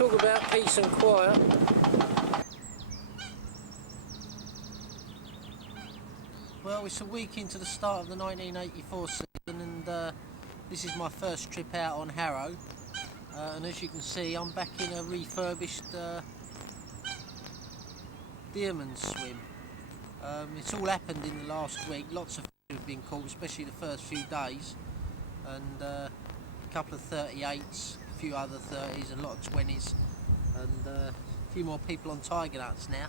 Talk about peace and quiet. Well, it's a week into the start of the 1984 season, and this is my first trip out on Harrow. And as you can see, I'm back in a refurbished Deerman swim. It's all happened in the last week. Lots of fish have been caught, especially the first few days, and a couple of 38s, a few other 30s, a lot of 20s, and a few more people on tiger nuts now.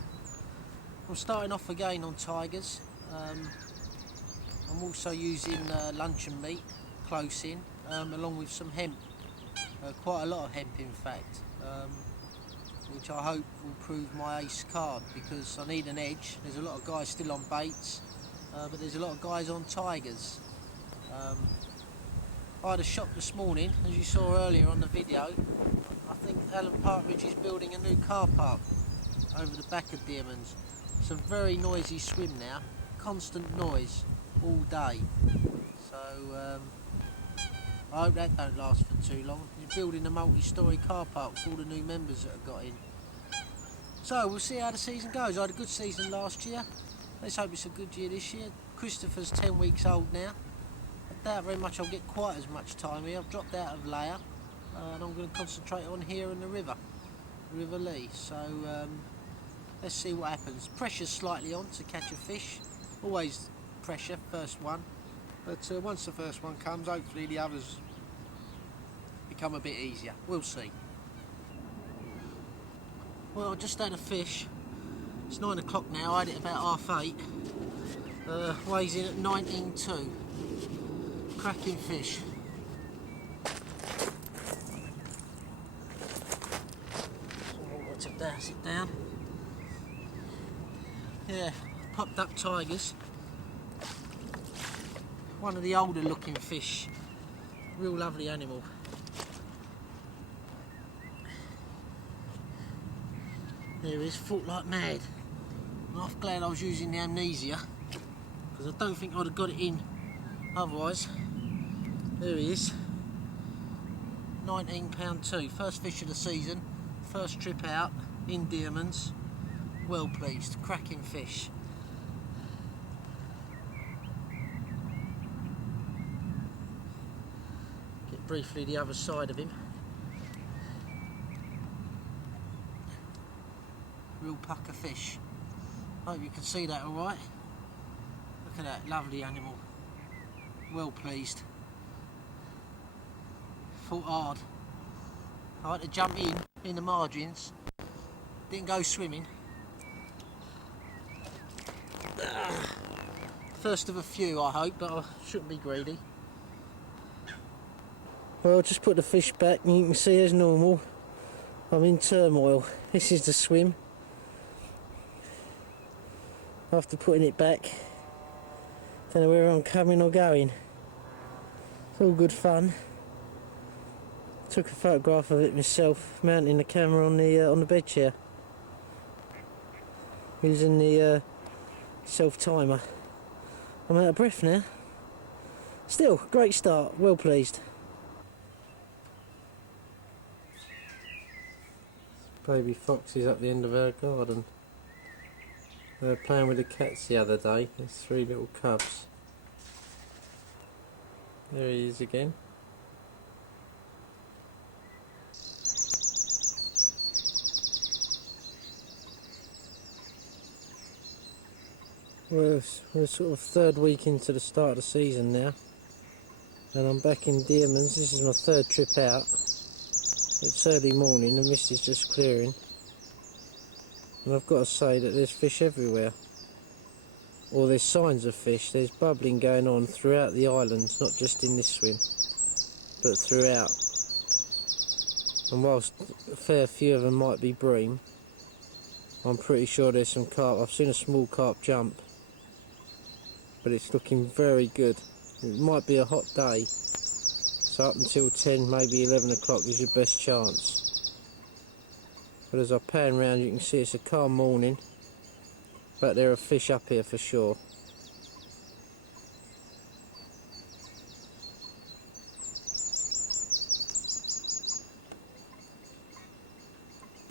I'm starting off again on tigers. I'm also using luncheon meat close in, along with some hemp, quite a lot of hemp in fact, which I hope will prove my ace card, because I need an edge. There's a lot of guys still on baits, but there's a lot of guys on tigers. I had a shot this morning, as you saw earlier on the video. I think Alan Partridge is building a new car park over the back of Deerman's. It's a very noisy swim now, constant noise all day. So I hope that don't last for too long. He's building a multi-storey car park for all the new members that have got in. So we'll see how the season goes. I had a good season last year. Let's hope it's a good year this year. Christopher's 10 weeks old now. I doubt very much I'll get quite as much time here. I've dropped out of layer, and I'm going to concentrate on here and the River Lee. So let's see what happens. Pressure's slightly on to catch a fish. Always pressure, first one. But once the first one comes, hopefully the others become a bit easier. We'll see. Well, I just had a fish. It's 9 o'clock now. I had it about 8:30. Weighs in at 19.2. Cracking fish. So to douse it down. Yeah, popped up tigers. One of the older looking fish. Real lovely animal. There he is, fought like mad. I'm half glad I was using the amnesia, because I don't think I'd have got it in otherwise. There he is. 19.2, first fish of the season, first trip out in Deerman's. Well pleased, cracking fish. Get briefly the other side of him. Real pucker fish. Hope you can see that alright. Look at that lovely animal. Well pleased. Fought hard. I had to jump in the margins. Didn't go swimming. First of a few, I hope, but I shouldn't be greedy. Well, I'll just put the fish back and you can see as normal I'm in turmoil. This is the swim. After putting it back, don't know where I'm coming or going. It's all good fun. Took a photograph of it myself, mounting the camera on the bed chair, using the self timer. I'm out of breath now. Still, great start. Well pleased. Baby foxes up the end of our garden. They were playing with the cats the other day. There's 3 little cubs. There he is again. Well, we're sort of 3rd week into the start of the season now, and I'm back in Deerman's. This is my 3rd trip out. It's early morning, the mist is just clearing, and I've got to say that there's fish everywhere. Or there's signs of fish. There's bubbling going on throughout the islands, not just in this swim, but throughout. And whilst a fair few of them might be bream, I'm pretty sure there's some carp. I've seen a small carp jump, but it's looking very good. It might be a hot day, so up until 10, maybe 11 o'clock is your best chance. But as I pan round, you can see it's a calm morning, but there are fish up here for sure.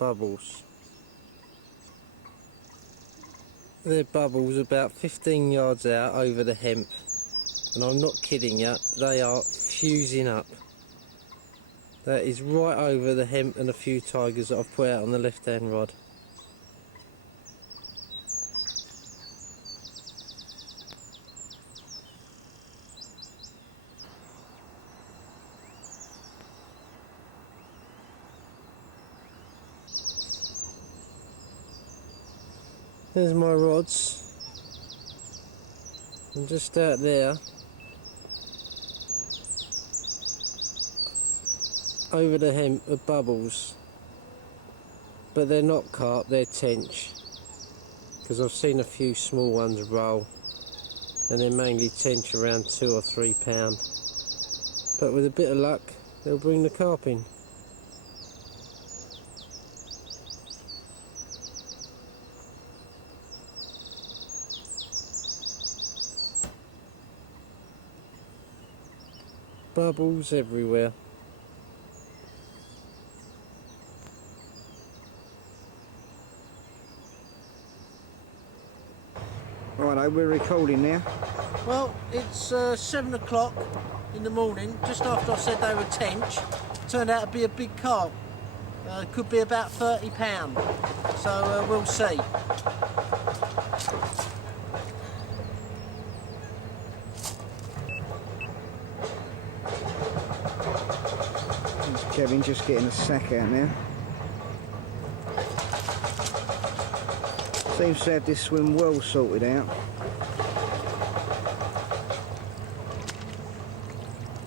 bubbles. They're bubbles about 15 yards out over the hemp, and I'm not kidding you, they are fusing up. That is right over the hemp and a few tigers that I've put out on the left hand rod. There's my rods, and just out there, over the hemp are bubbles, but they're not carp, they're tench, because I've seen a few small ones roll, and they're mainly tench around 2 or 3 pound, but with a bit of luck they'll bring the carp in. Bubbles everywhere. Righto, we're recording now. Well, it's 7 o'clock in the morning, just after I said they were tench. Turned out to be a big carp. Could be about 30 pound, so we'll see. Kevin just getting a sack out now. Seems to have this swim well sorted out.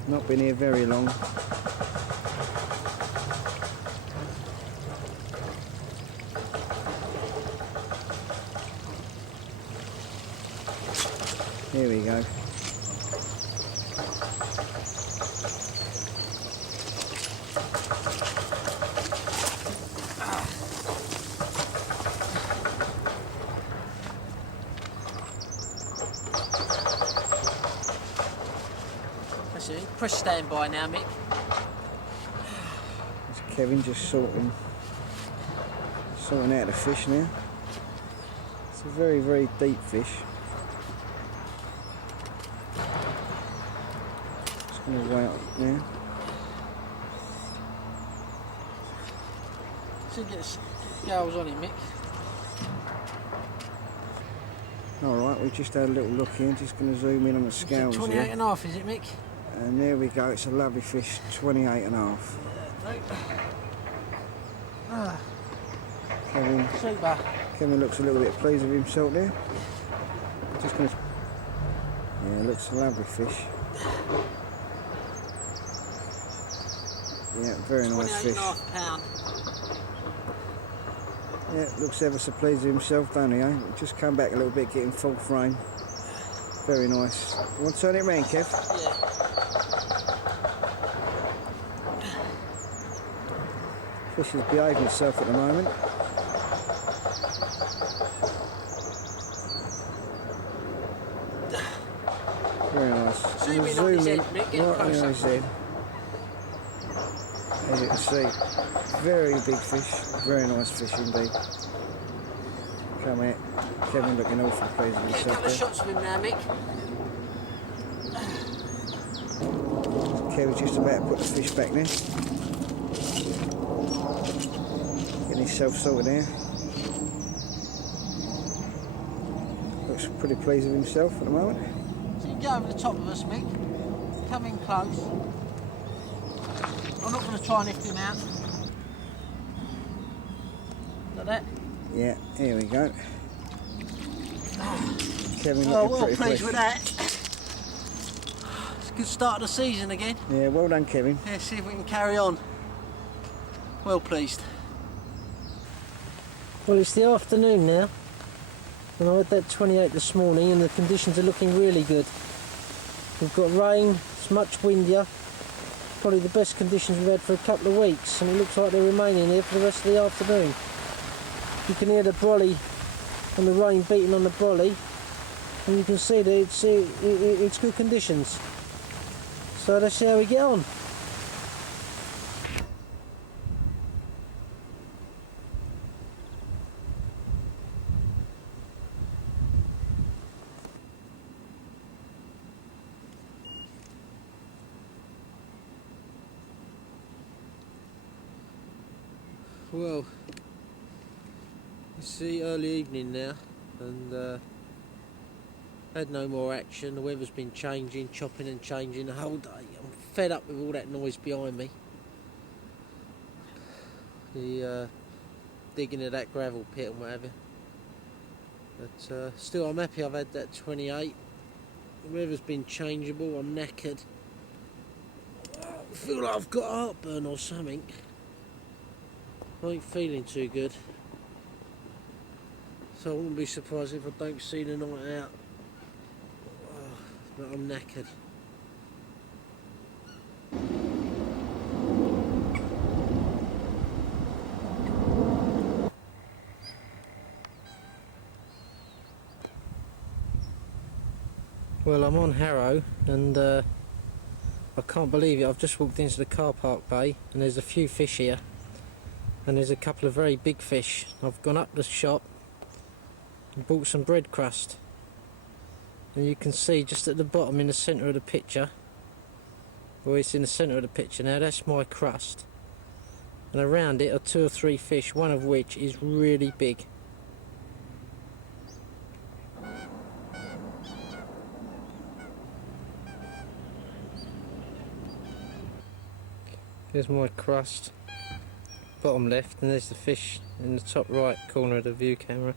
Not been here very long. Here we go. Press standby now, Mick. It's Kevin just sorting out the fish now. It's a very, very deep fish. Just going to weigh up now. See if it scales on him, Mick. Alright, we just had a little look here, just going to zoom in on the scales 28 here. and a half, is it, Mick? And there we go, it's a lovely fish, 28 and a half. Kevin looks a little bit pleased with himself there. Just going to... Yeah, looks a lovely fish. Yeah, very nice fish. 28.5 pound. Yeah, looks ever so pleased with himself, don't he, eh? Just come back a little bit, getting full frame. Very nice. You want to turn it round, Kev? Yeah. Fish is behaving itself at the moment. Very nice. Zoom in on his head, Mick, get right closer. on his head. As you can see, very big fish, very nice fish indeed. Come here, Kevin looking awfully pleased with Get a himself couple of shots of him now, Mick. Kevin's just about to put the fish back now. Getting himself sorted there. Looks pretty pleased with himself at the moment. So you go over the top of us, Mick. Come in close. I'm not going to try and lift him out. Like that. Yeah, here we go. Kevin Oh, looking well pretty pleased with that. It's a good start of the season again. Yeah, well done, Kevin. Let's see if we can carry on. Well pleased. Well, it's the afternoon now, and I had that 28 this morning, and the conditions are looking really good. We've got rain, it's much windier, probably the best conditions we've had for a couple of weeks, and it looks like they're remaining here for the rest of the afternoon. You can hear the brolly and the rain beating on the brolly, and you can see that it's good conditions. So let's see how we get on. Well, you see, early evening now, and had no more action. The weather's been changing, chopping and changing the whole day. I'm fed up with all that noise behind me. The digging of that gravel pit and whatever. But still, I'm happy I've had that 28. The weather's been changeable. I'm knackered. I feel like I've got heartburn or something. I ain't feeling too good. So I wouldn't be surprised if I don't see the night out. But I'm knackered. Well, I'm on Harrow, and I can't believe it. I've just walked into the car park bay, and there's a few fish here, and there's a couple of very big fish. I've gone up the shop and bought some bread crust, and you can see just at the bottom in the centre of the picture, well, it's in the centre of the picture now, that's my crust, and around it are 2 or 3 fish, one of which is really big. Here's my crust, bottom left, and there's the fish in the top right corner of the view camera.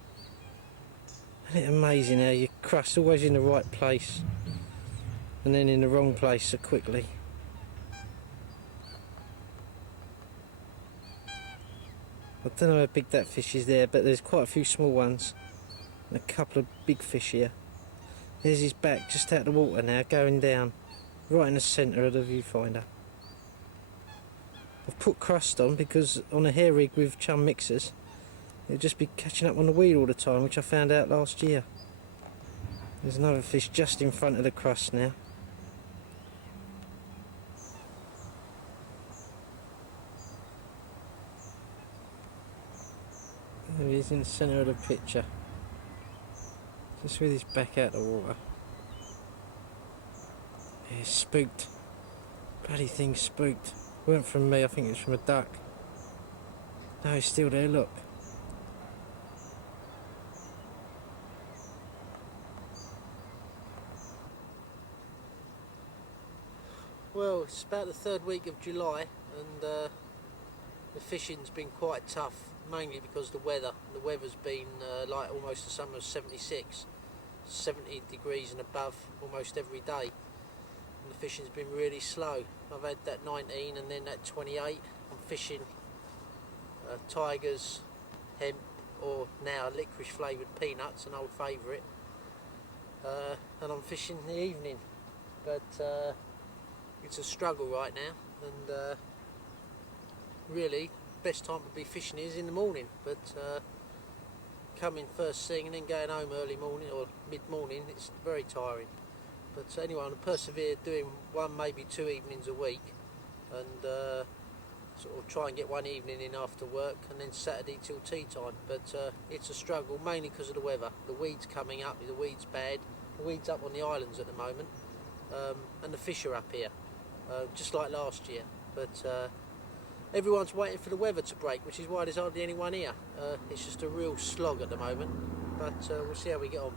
Isn't it amazing how your crust's always in the right place and then in the wrong place so quickly? I don't know how big that fish is there, but there's quite a few small ones and a couple of big fish here. There's his back just out of the water now, going down right in the centre of the viewfinder. I've put crust on because on a hair rig with chum mixers it'll just be catching up on the weed all the time, which I found out last year. There's another fish just in front of the crust now. There he is in the centre of the picture, just with his back out of the water. Yeah, spooked. Bloody thing spooked. Weren't from me, I think it was from a duck. No, he's still there, look. Well, it's about the 3rd week of July, and the fishing's been quite tough, mainly because of the weather. The weather's been like almost the summer of 76, 70 degrees and above almost every day. And the fishing's been really slow. I've had that 19 and then that 28. I'm fishing tigers, hemp, or now licorice flavoured peanuts, an old favourite. And I'm fishing in the evening, but it's a struggle right now, and really best time to be fishing is in the morning, but coming first thing and then going home early morning or mid-morning, it's very tiring. But anyway, I'm persevered doing 1, maybe 2 evenings a week, and sort of try and get 1 evening in after work, and then Saturday till tea time. But it's a struggle, mainly because of the weather. The weeds coming up, the weeds bad, the weeds up on the islands at the moment, and the fish are up here, just like last year. But everyone's waiting for the weather to break, which is why there's hardly anyone here. It's just a real slog at the moment, but we'll see how we get on.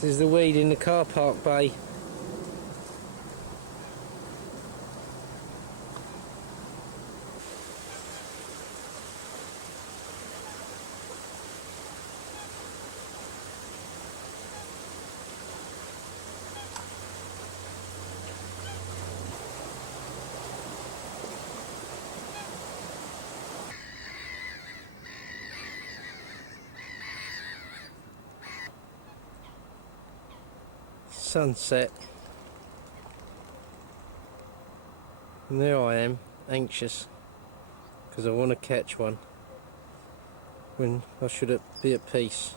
This is the weed in the car park bay. Sunset, and there I am, anxious because I want to catch one when I should be at peace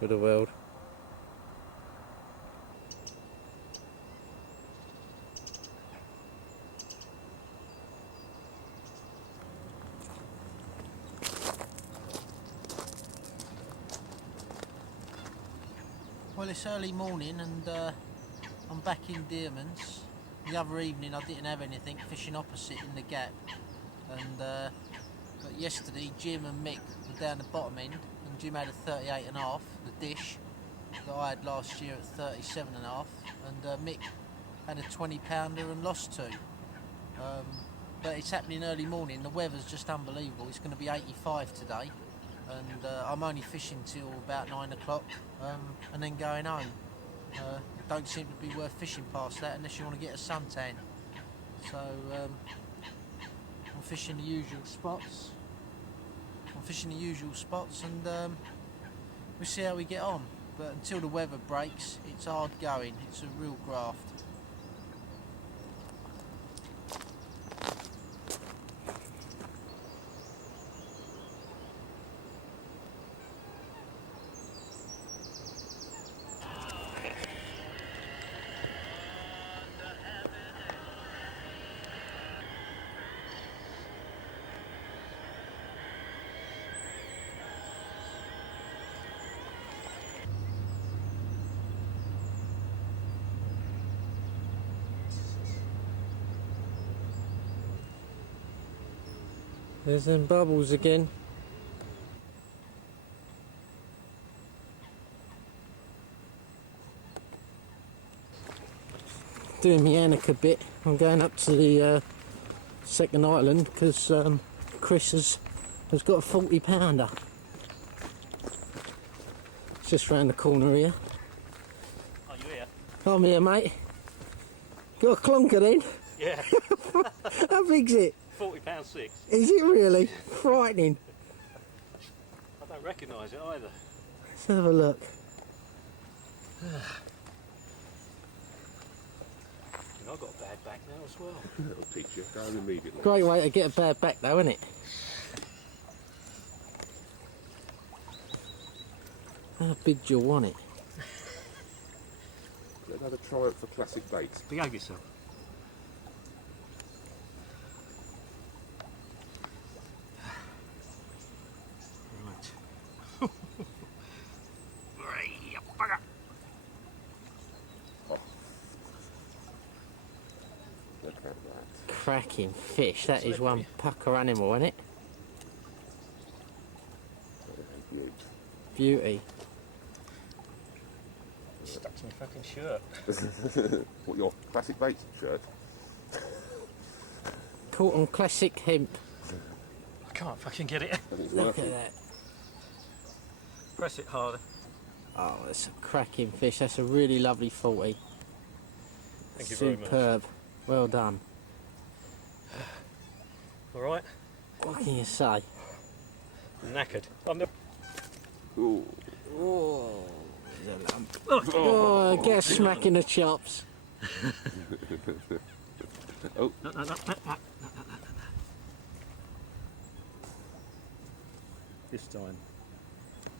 with the world. Well, it's early morning and I'm back in Dearman's. the other evening I didn't have anything, fishing opposite in the gap, and but yesterday Jim and Mick were down the bottom end, and Jim had a 38.5, the dish that I had last year at 37.5, and Mick had a 20 pounder and lost 2. But it's happening early morning, the weather's just unbelievable. It's going to be 85 today, and I'm only fishing till about 9 o'clock, and then going home. Don't seem to be worth fishing past that unless you want to get a suntan. So I'm fishing the usual spots. And we'll see how we get on. But until the weather breaks, it's hard going. It's a real graft. There's them bubbles again. Doing my Annika bit. I'm going up to the second island because Chris has got a 40 pounder. It's just round the corner here. Oh, you here? I'm here, mate. Got a clunker then? Yeah. How big's it? £40.6. Is it really? Frightening. I don't recognise it either. Let's have a look. I've got a bad back now as well. That'll teach you. Go on immediately. Great way to get a bad back though, isn't it? How big do you want it? Another triumph for classic baits. Behave yourself. Look at that. Cracking fish. That is one pucker animal, isn't it? Beauty. Stuck to my fucking shirt. What, your classic baits shirt? Caught on classic hemp. I can't fucking get it. I think it's Look working. at that. Press it harder. Oh, that's a cracking fish. That's a really lovely 40. Thank you very much. Superb. Well done. All right. What can you say? Knackered. I'm the... Ooh. Oh, there's a lump. Oh, get a smack in the chops. Oh. No. This time.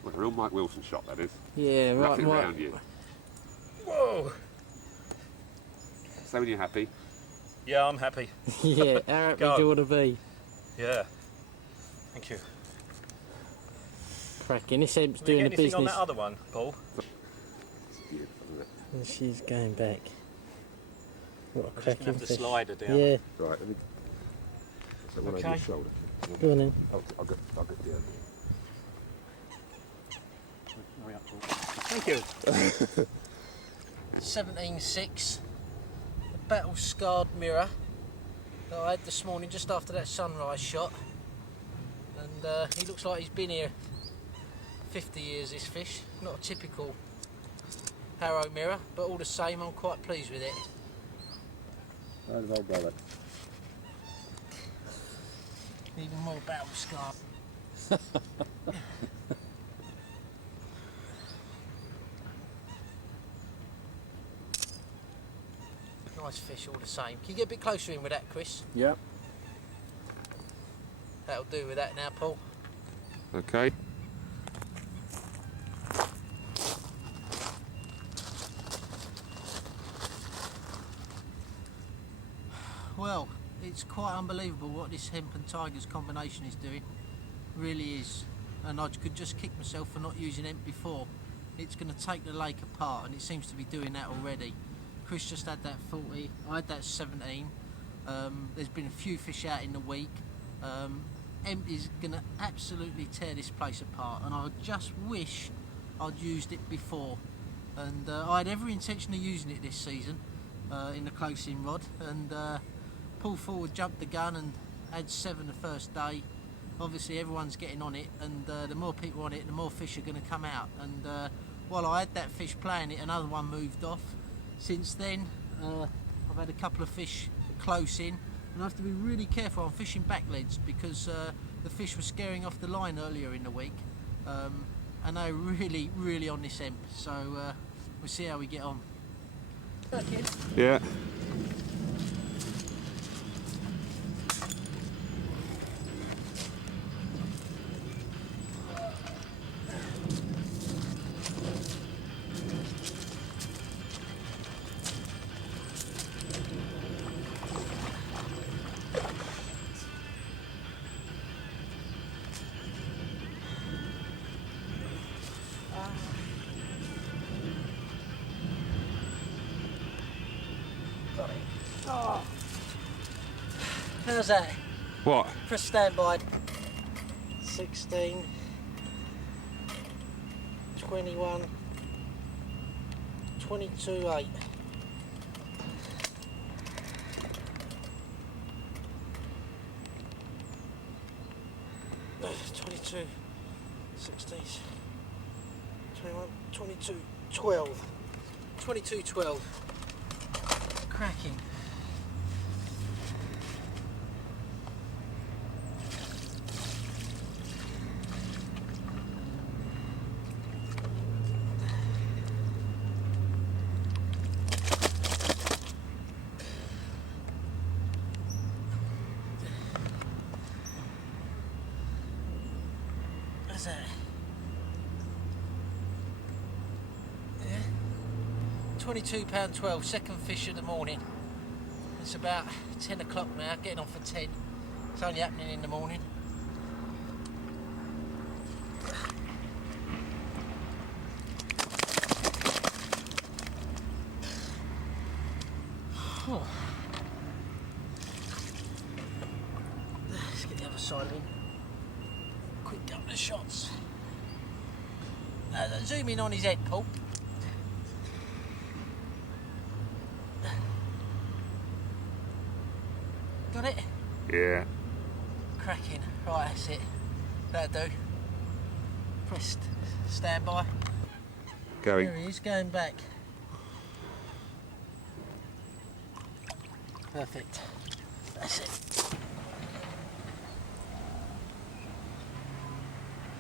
Like a real Mike Wilson shot, that is. Yeah, right, Wrapping right. around you. Whoa! So when you're happy. Yeah, I'm happy. Yeah, how happy do you want to be? Yeah. Thank you. Cracking. This hemp's Did we doing get the anything on business. that other one, Paul? It's beautiful, isn't it? And she's going back. What a I'm just going to cracking have to fish. slide her down. Yeah, Right, let me... So one over Okay. your shoulder. go on then. I'll get down. Hurry up, Paul. Thank you. 17.6. A battle-scarred mirror that I had this morning just after that sunrise shot. And he looks like he's been here 50 years, this fish. Not a typical Harrow mirror, but all the same, I'm quite pleased with it. Right, old brother. Even more battle-scarred. Nice fish all the same. Can you get a bit closer in with that, Chris? Yeah. That'll do with that now, Paul. Okay. Well, it's quite unbelievable what this hemp and tigers combination is doing. Really is. And I could just kick myself for not using hemp before. It's going to take the lake apart, and it seems to be doing that already. Chris just had that 40, I had that 17. There's been a few fish out in the week. Empty's gonna absolutely tear this place apart, and I just wish I'd used it before. And I had every intention of using it this season in the close-in rod, and pulled forward, jumped the gun, and had 7 the first day. Obviously everyone's getting on it, and the more people on it, the more fish are going to come out. And while I had that fish playing it, another one moved off. Since then I've had a couple of fish close in, and I have to be really careful on fishing back leads, because the fish were scaring off the line earlier in the week, and they're really on this emp. So we'll see how we get on. Okay. Yeah. Oh. How's that? What? Press standby. 16, 21, 22, 8. No, 22, 16, 21, 22, 12. 22, 12. Cracking. What's that? Yeah. £22.12, second fish of the morning. It's about 10 o'clock now, getting on for 10. It's only happening in the morning. Oh. Let's get the other side in. Quick couple of shots. Zoom in on his head, Paul. Got it? Yeah. Cracking. Right, that's it. That'll do. Pressed standby. Going. There he is, going back. Perfect. That's it.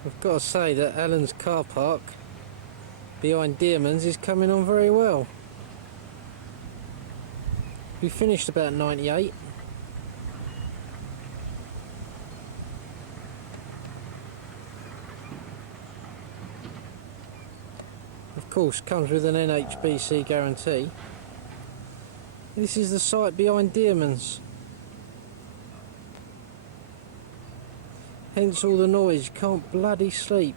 I've got to say that Alan's car park behind Dearman's is coming on very well. We finished about 98. Of course, comes with an NHBC guarantee. This is the site behind Dearman's. Hence all the noise, can't bloody sleep.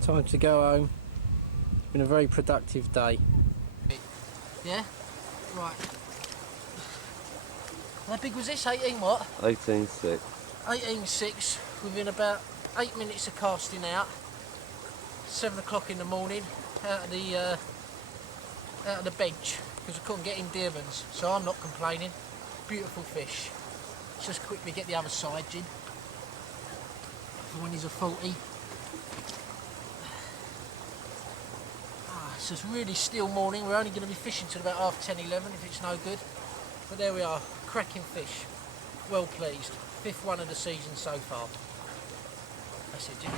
Time to go home. It's been a very productive day. Yeah? Right. How big was this? 18 what? 18.6. 18.6 within about 8 minutes of casting out. 7 o'clock in the morning, out of the bench, because I couldn't get in Dearman's, so I'm not complaining. Beautiful fish. Let's just quickly get the other side, Jin. The one is a 40. It's just really still morning. We're only going to be fishing till about half 10, 11 if it's no good. But there we are, cracking fish. Well pleased. 5th one of the season so far. That's it, Jim.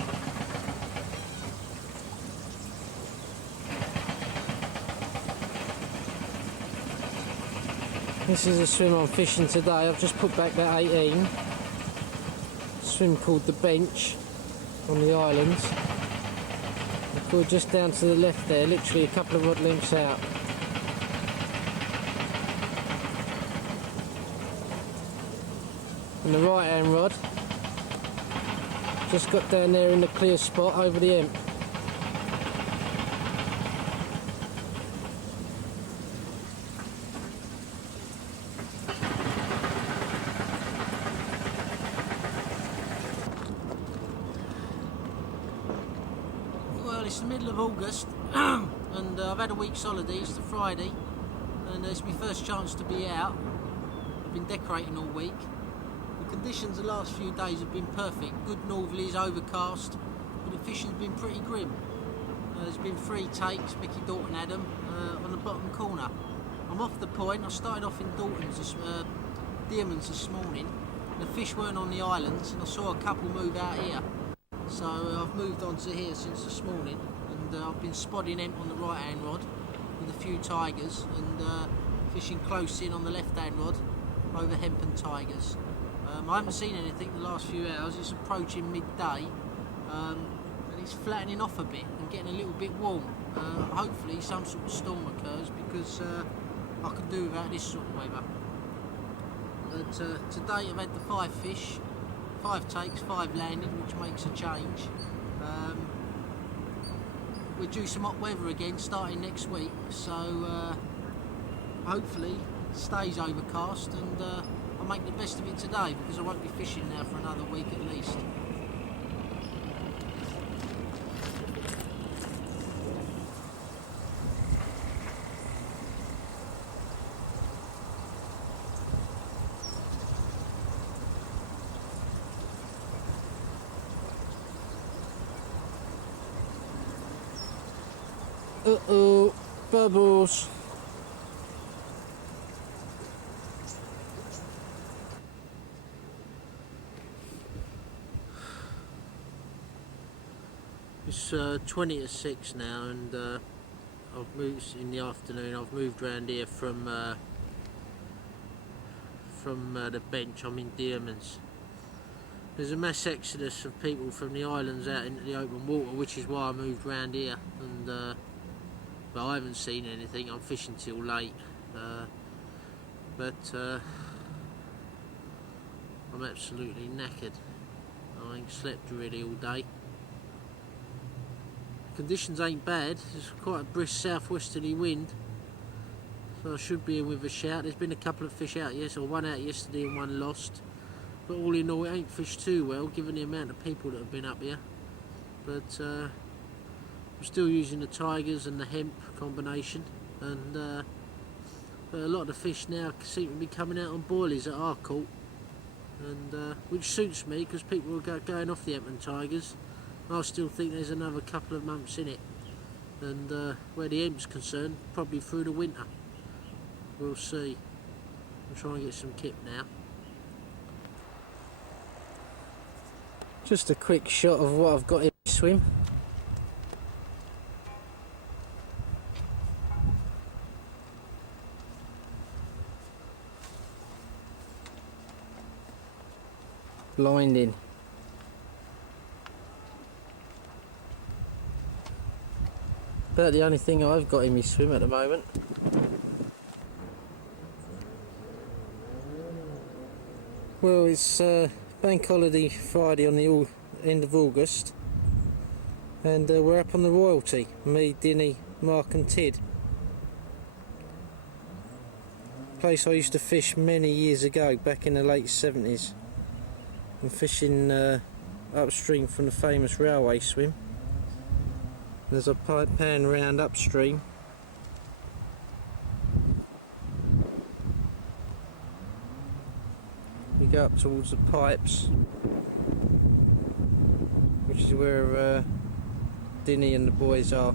This is a swim I'm fishing today. I've just put back that 18. Swim called the Bench on the islands. We're just down to the left there, literally a couple of rod lengths out. and the right hand rod. Just got down there in the clear spot over the emp. Well, it's the middle of August and I've had a week's holiday. It's the Friday and it's my first chance to be out. I've been decorating all week. The conditions the last few days have been perfect. Good northerlies, overcast, but the fishing's been pretty grim. There's been 3 takes, Mickey Dalton had them, on the bottom corner. I'm off the point. I started off in Dearman's this morning. The fish weren't on the islands and I saw a couple move out here. So I've moved on to here since this morning and I've been spodding emp on the right hand rod with a few tigers and fishing close in on the left hand rod over hemp and tigers. I haven't seen anything the last few hours. It's approaching midday and it's flattening off a bit and getting a little bit warm. Hopefully some sort of storm occurs because I could do without this sort of weather. But today I've had the 5 fish, 5 takes, 5 landed, which makes a change. We're due some hot weather again starting next week, so hopefully it stays overcast and I'll make the best of it today because I won't be fishing now for another week at least. Uh-oh, bubbles. It's 20 to 6 now and I've moved in the afternoon. I've moved around here from the bench. I'm in Dearman's. There's a mass exodus of people from the islands out into the open water, which is why I moved around here. And but I haven't seen anything. I'm fishing till late, but I'm absolutely knackered. I ain't slept really all day. Conditions ain't bad. There's quite a brisk southwesterly wind, so I should be in with a shout. There's been a couple of fish out yesterday, or one out yesterday and one lost. But all in all, it ain't fished too well, given the amount of people that have been up here. But I'm still using the tigers and the hemp combination, and but a lot of the fish now seem to be coming out on boilies at our caught, and which suits me because people are going off the hemp and tigers. I still think there's another couple of months in it, and where the hemp's concerned, probably through the winter. We'll see. I'm trying to get some kip now. Just a quick shot of what I've got in my swim. Blinding. About the only thing I've got in my swim at the moment. Well, it's bank holiday Friday on the end of August, and we're up on the Royalty, me, Dinny, Mark and Tid. Place I used to fish many years ago, back in the late 70s. I'm fishing upstream from the famous railway swim. As I pan round upstream, we go up towards the pipes, which is where Dinny and the boys are,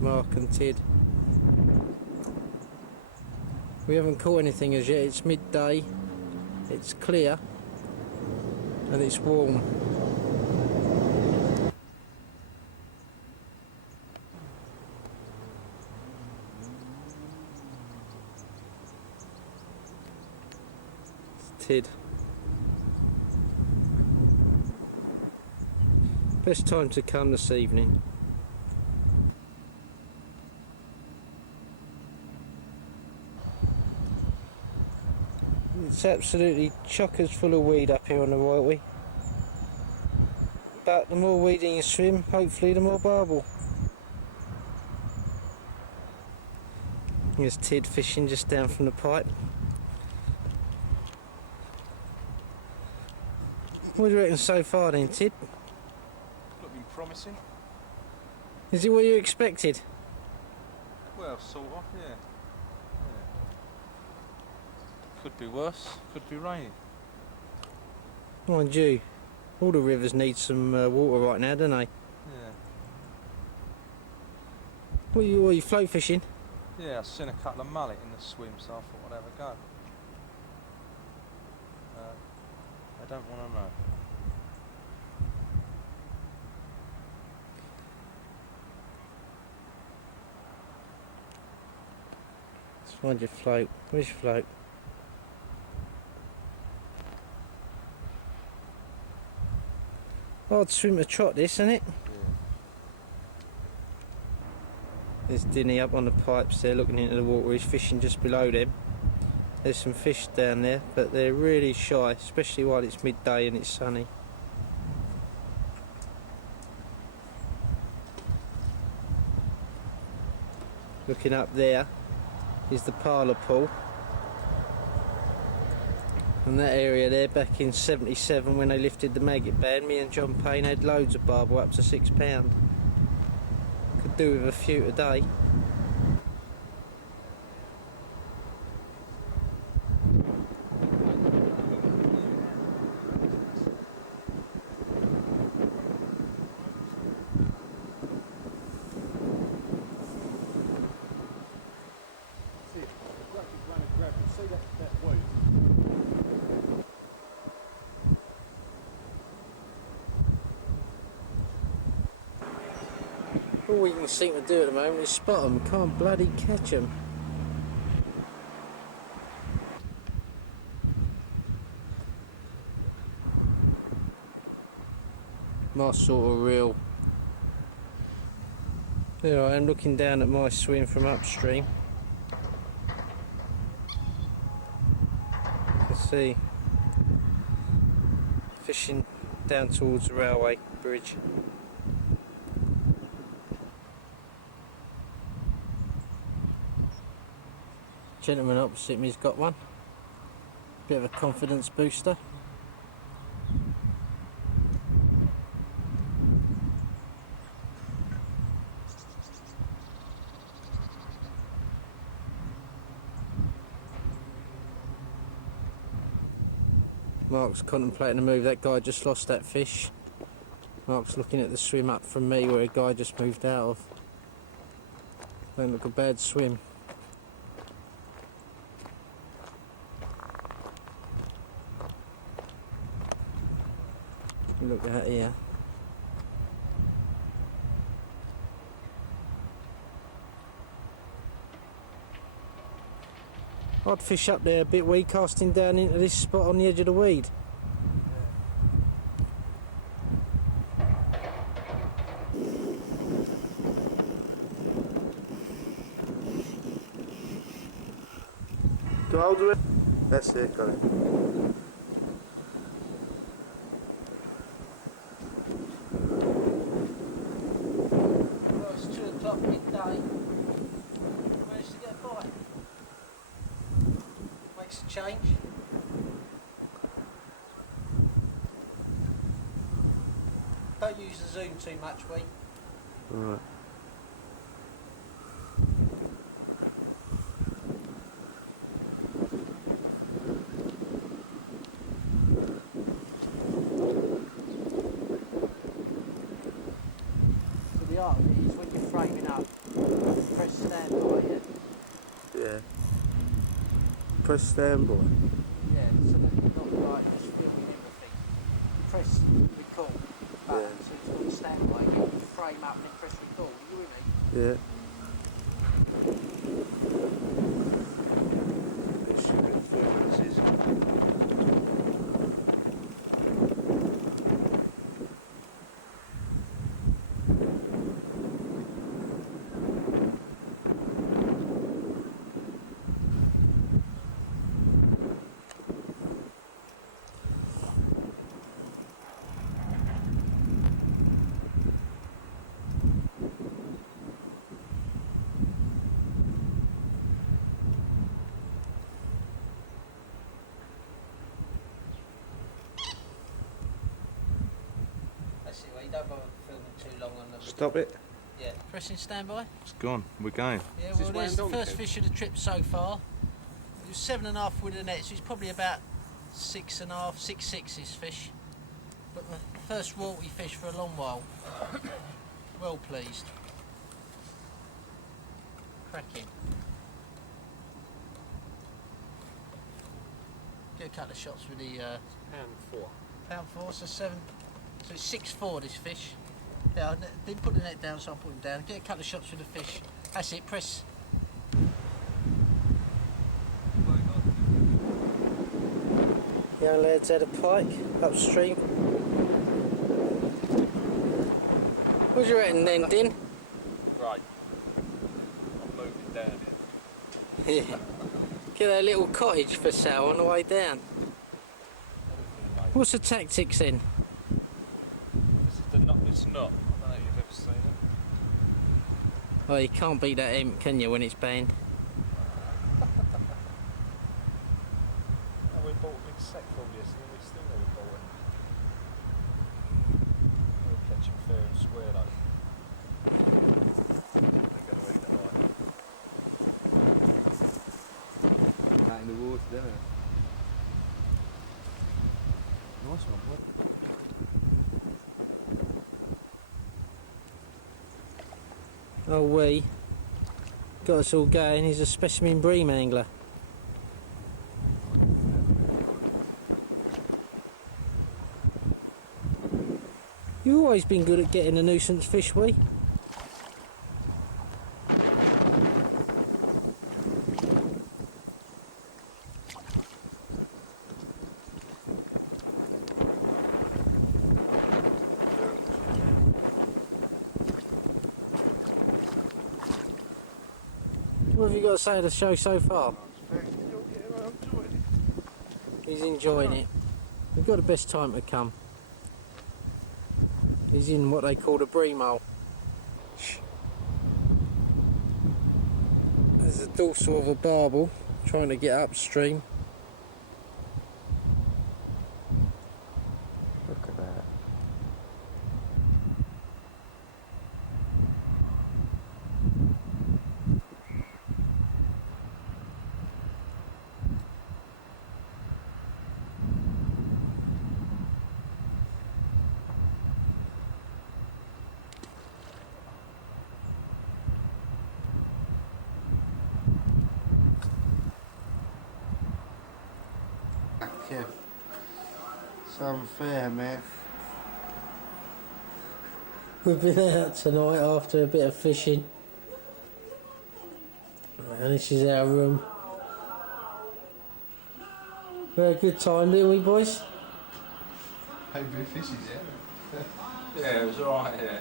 Mark and Tid. We haven't caught anything as yet. It's midday, it's clear and it's warm. Tid. Best time to come this evening. It's absolutely chockers full of weed up here on the Whiteley. But the more weeding you swim, hopefully the more barbel. Here's Tid fishing just down from the pipe. What do you reckon so far then, Tid? Looking promising. Is it what you expected? Well, sort of, yeah. Could be worse, could be raining. Mind you, all the rivers need some water right now, don't they? Yeah. What are you float fishing? Yeah, I've seen a couple of mullet in the swim, so I thought I'd have a go. I don't want to know. Let's find your float. Where's your float? Hard swim to trot this, isn't it? Yeah. There's Dinny up on the pipes there looking into the water. He's fishing just below them. There's some fish down there, but they're really shy, especially while it's midday and it's sunny. Looking up there is the parlour pool. And that area there, back in '77 when they lifted the maggot ban, me and John Payne had loads of barbel up to £6. Could do with a few today. See that weight? All we can seem to do at the moment is spot them, can't bloody catch them. My sort of reel. There I am looking down at my swim from upstream. You can see fishing down towards the railway bridge. Gentleman opposite me's got one. Bit of a confidence booster. Mark's contemplating a move. That guy just lost that fish. Mark's looking at the swim up from me where a guy just moved out of. Don't look a bad swim. Look at here. I'd fish up there a bit wee, casting down into this spot on the edge of the weed. Do I hold it? That's it, got it. Well, it's 2 o'clock midday. Managed to get a bite. Makes a change. Don't use the zoom too much, we. Right. So the art of it is when you're framing up, press standby, yeah? Yeah. Press standby. Yeah, so that you're not like just filming everything. You press record button, Yeah. so it's on standby, you frame up and then press record. Are you with me? Yeah. This should be filmed, don't bother filming too long on the video. Stop it. Yeah. Pressing standby. It's gone. We're going. Yeah, Is this well, there's the wound on, first Kev? fish of the trip so far. It was 7.5 with the net, so it's probably about 6.5, 6.6 this fish. But the first watery fish for a long while. Well pleased. Cracking. Get a couple of shots with the Pound 4. £1.4, so 7. So it's 6.4 this fish. Yeah, I didn't put the net down, so I'll put him down. Get a couple of shots with the fish. That's it, press. Young lads had a pike upstream. What do you reckon then, Din? Right. I'm moving down here. Yeah. Get that little cottage for sale on the way down. What's the tactics then? This is the nut. It's not. I don't know if you've ever seen it. Well, you can't beat that imp, can you, when it's banned? Oh, we bought a big sack full yesterday. We still never bought it. We'll catch them fair and square though. They're going to eat it right. Out in the water, don't it? Nice one, boy. Oh, we got us all going. He's a specimen bream angler. You've always been good at getting a nuisance fish, we. What have you got to say of the show so far? He's enjoying it. We've got the best time to come. He's in what they call the bream hole. There's a dorsal of a barbel trying to get upstream. Look at that. Yeah. It's unfair, man. We've been out tonight after a bit of fishing. And this is our room. We had a good time, didn't we, boys? Hopefully fishes, yeah? Yeah, it was alright, yeah.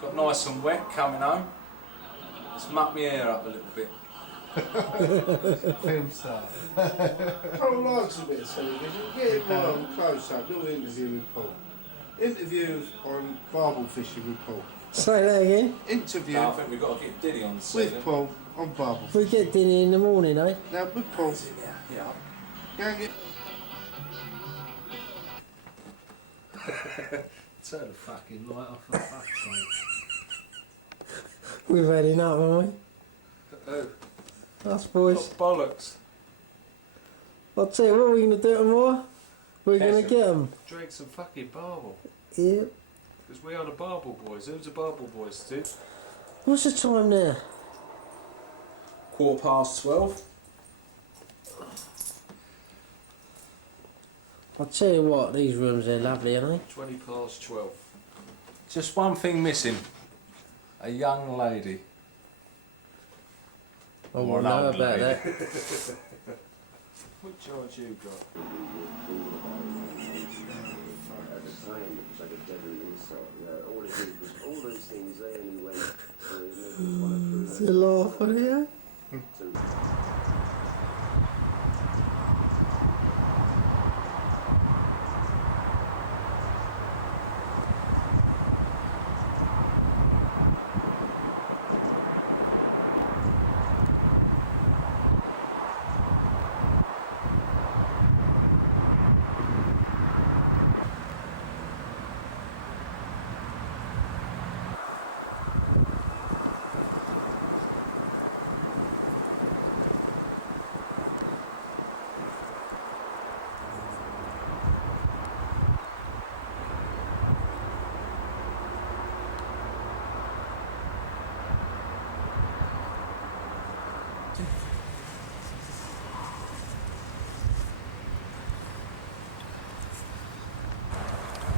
Got nice and wet coming home. Just mucked my hair up a little bit. Film star. Paul likes a bit of television. Get him right on close up. Little interview with Paul. Interview on barbel fishing with Paul. Say that again. Interview No, I think we've got to get Diddy on the scene. with Paul on barbel. We get dinner in the morning, eh? Now with Paul, Yeah. go and get. Turn the fucking light off for fuck's sake. We've had enough, haven't we? Us boys. Bollocks. I'll tell you what we're going to do tomorrow. We're going to Catch get them. Drag some fucking barbel. Yeah. Because we are the barbel boys. Who's the barbel boys, Stu? What's the time now? 12:15. I'll tell you what, these rooms are lovely, aren't 20 past 12. Just one thing missing. A young lady. they? I Or want an to know old about lady. that. What charge you got? At the time, it was like a deadly insult. Yeah, all it did was all those things they only went to maybe 1 or 2 It's a laugh on here. to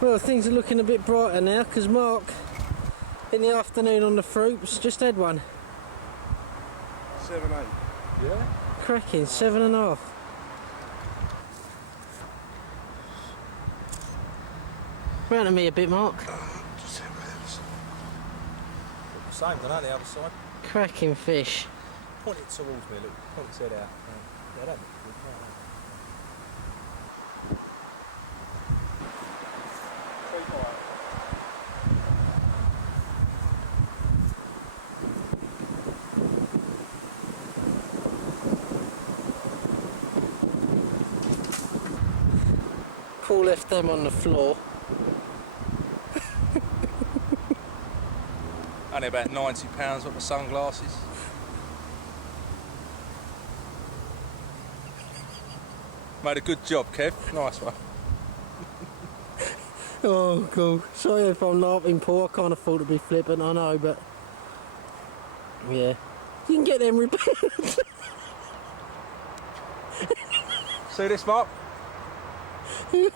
Well, things are looking a bit brighter now because Mark, in the afternoon on the fruits, just had one. 7, 8. Yeah? Cracking, 7.5. Round to me a bit, Mark. Just have those. Same, don't know, the other side. Cracking fish. Point it towards me, look. Point its head out. Yeah, that looks good. Paul left them on the floor. Only about £90 worth of sunglasses. Made a good job, Kev. Nice one. Oh, cool. Sorry if I'm laughing, Paul. I can't afford to be flippant, I know, but yeah, you can get them repaired. See this, Mark? This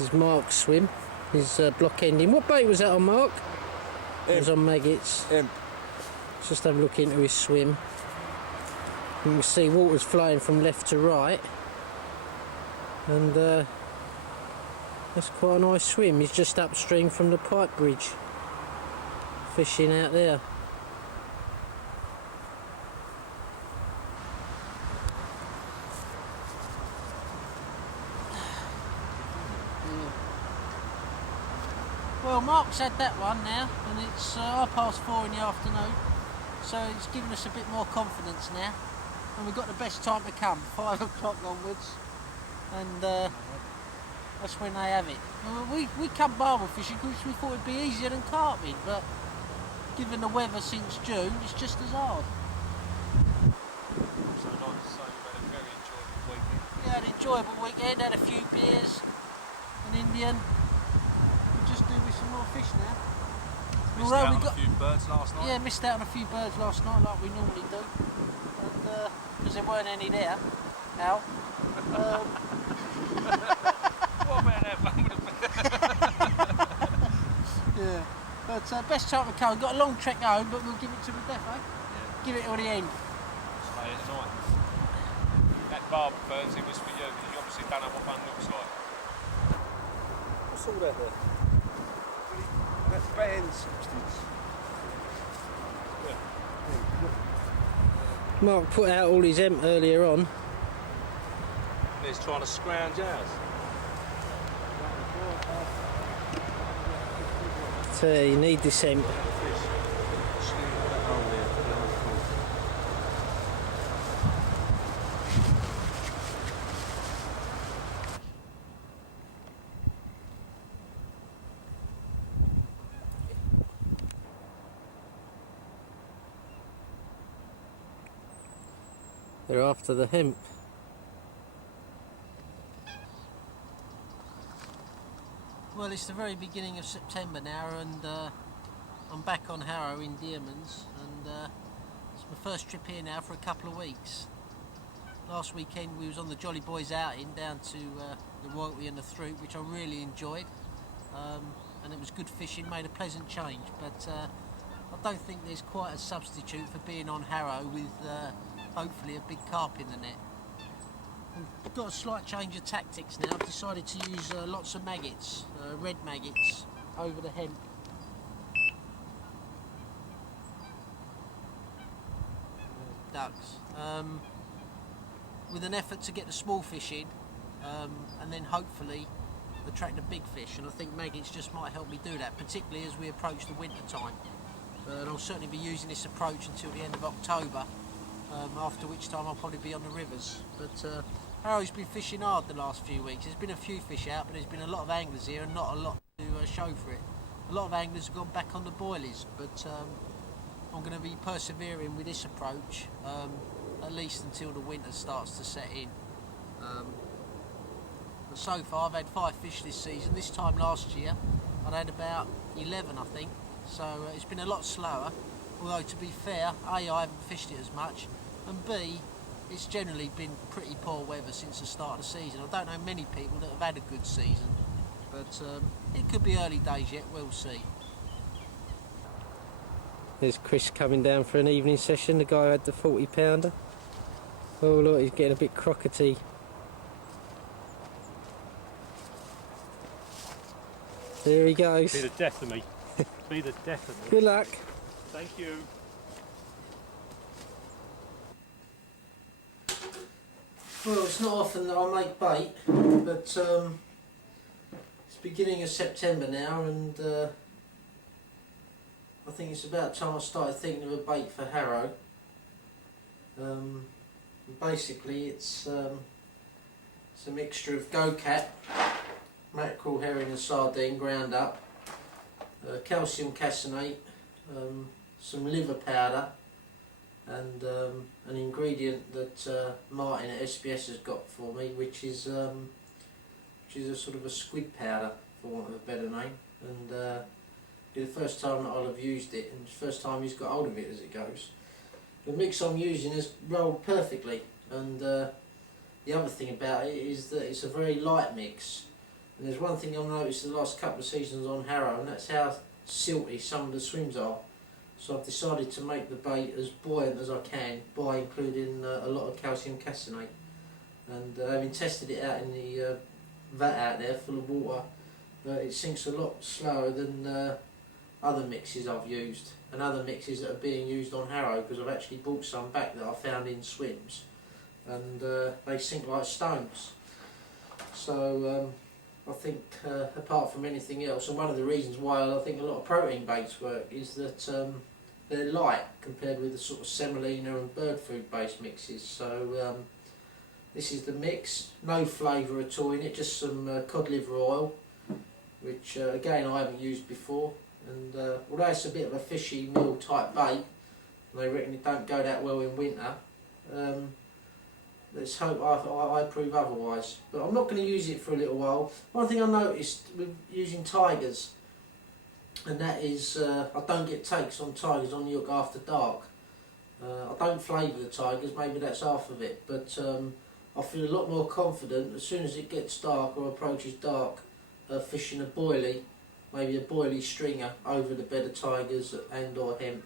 is Mark's swim. His block ending. What bait was that on, Mark? It was on maggots. Imp. Let's just have a look into his swim. You can see water's flowing from left to right, and that's quite a nice swim. He's just upstream from the pipe bridge, fishing out there. Well, Mark's had that one now, and it's 4:30 in the afternoon, so it's given us a bit more confidence now, and we've got the best time to come, 5 o'clock onwards, and that's when they have it. Well, we come barbel fishing because we thought it'd be easier than carping, but given the weather since June, it's just as hard. So like to say, we've had a very enjoyable weekend. We had an enjoyable weekend, had a few beers, an Indian. Just do with some more fish now. Missed out on a few birds last night. Yeah, missed out on a few birds last night like we normally do, and because there weren't any there. Al. What about that one with the Yeah, but best time to come. Got a long trek home, but we'll give it to the death, eh? Yeah. Give it till the end. Stay at night. That barb burns, it was for you, because you obviously don't know what one looks like. What's all that there? That's band substance. Mark put out all his emp earlier on. And he's trying to scrounge ours. So you need this emp. They're after the hemp. Well, it's the very beginning of September now, and I'm back on Harrow in Dearman's, and it's my first trip here now for a couple of weeks. Last weekend we was on the Jolly Boys outing down to the Royalty and the Throop, which I really enjoyed, and it was good fishing, made a pleasant change, but I don't think there's quite a substitute for being on Harrow with hopefully a big carp in the net. We've got a slight change of tactics now. I've decided to use lots of maggots, red maggots, over the hemp. Ducks. With an effort to get the small fish in, and then hopefully attract the big fish, and I think maggots just might help me do that, particularly as we approach the winter time. And I'll certainly be using this approach until the end of October, after which time I'll probably be on the rivers. But Harrow's been fishing hard the last few weeks. There's been a few fish out, but there's been a lot of anglers here and not a lot to show for it. A lot of anglers have gone back on the boilies, but I'm going to be persevering with this approach at least until the winter starts to set in. But so far I've had 5 fish this season. This time last year I'd had about 11, I think, so it's been a lot slower, although to be fair, A, I haven't fished it as much, and B, it's generally been pretty poor weather since the start of the season. I don't know many people that have had a good season, but it could be early days yet, we'll see. There's Chris coming down for an evening session, the guy who had the 40 pounder. Oh look, he's getting a bit crockety. There he goes. Be the death of me. Be the death of me. Good luck. Thank you. Well, it's not often that I make bait, but it's beginning of September now, and I think it's about time I started thinking of a bait for Harrow. Basically, it's a mixture of go-cat, mackerel, herring and sardine ground up, calcium caseinate, some liver powder, and an ingredient that Martin at SBS has got for me, which is a sort of a squid powder, for want of a better name. And it's the first time that I'll have used it, and it's the first time he's got hold of it as it goes. The mix I'm using has rolled perfectly, and the other thing about it is that it's a very light mix. And there's one thing I've noticed the last couple of seasons on Harrow, and that's how silty some of the swims are. So I've decided to make the bait as buoyant as I can by including a lot of calcium caseinate. And having tested it out in the vat out there full of water, it sinks a lot slower than other mixes I've used, and other mixes that are being used on Harrow, because I've actually bought some back that I found in swims, and they sink like stones. So I think apart from anything else, and one of the reasons why I think a lot of protein baits work is that they're light compared with the sort of semolina and bird food based mixes. So this is the mix, no flavour at all in it, just some cod liver oil, which again I haven't used before, and although it's a bit of a fishy meal type bait, and they reckon it don't go that well in winter, let's hope I prove otherwise. But I'm not going to use it for a little while. One thing I noticed with using tigers, and that is I don't get takes on tigers on the hook after dark. I don't flavour the tigers, maybe that's half of it, but I feel a lot more confident as soon as it gets dark or approaches dark, fishing a boilie, maybe a boilie stringer over the bed of tigers and or hemp.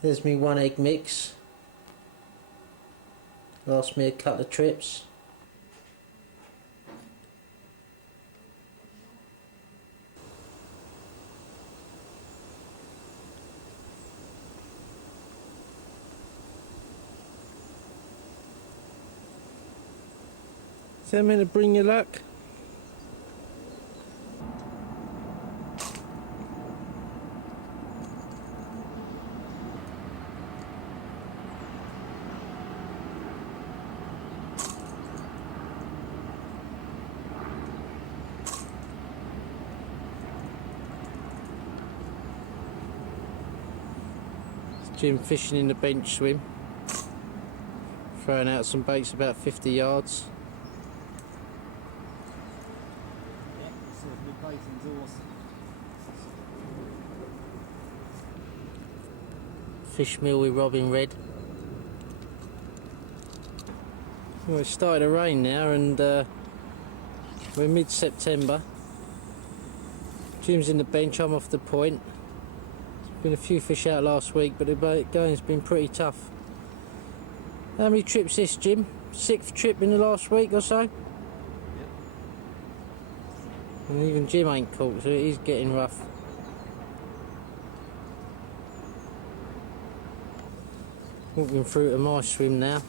There's me 1 egg mix, lasts me a couple of trips. Is that meant to bring you luck? Jim fishing in the bench swim, throwing out some baits about 50 yards. Yeah, so the baiting's awesome. Fish meal with Robin Red. Well, it's started to rain now, and we're mid-September. Jim's in the bench, I'm off the point. Been a few fish out last week, but the bait going's been pretty tough. How many trips this, Jim? 6th trip in the last week or so? Yep. And even Jim ain't caught, so it is getting rough. Walking through to my swim now,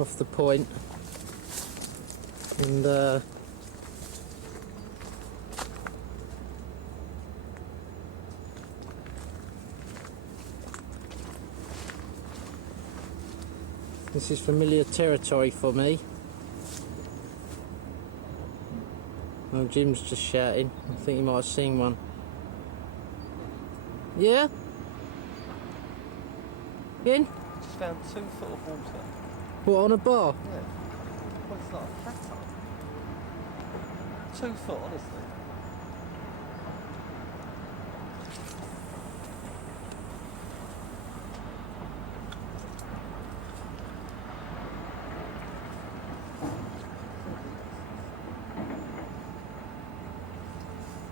off the point, and this is familiar territory for me. Oh, Jim's just shouting. I think he might have seen one. Yeah? In? Just found 2 foot of water. What, on a bar? Yeah. Well, it's like a flat up. 2 foot, honestly.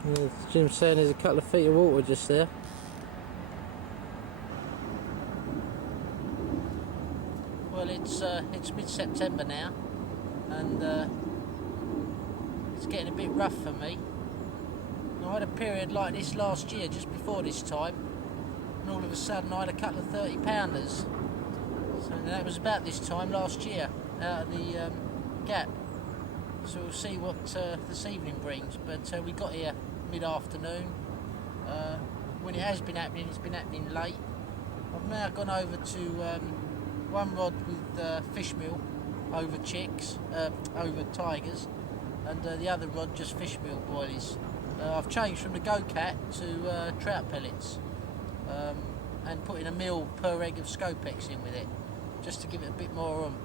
Yeah, Jim's saying there's a couple of feet of water just there. Well, it's mid-September now, and it's getting a bit rough for me. I had a period like this last year, just before this time, and all of a sudden I had a couple of 30-pounders. So that was about this time last year, out of the gap. So we'll see what this evening brings. But we got here mid-afternoon. When it has been happening, it's been happening late. I've now gone over to one rod with fish meal over chicks, over tigers, and the other rod just fish meal boilies. I've changed from the go-cat to trout pellets, and putting a mil per egg of Scopex in with it, just to give it a bit more oomph.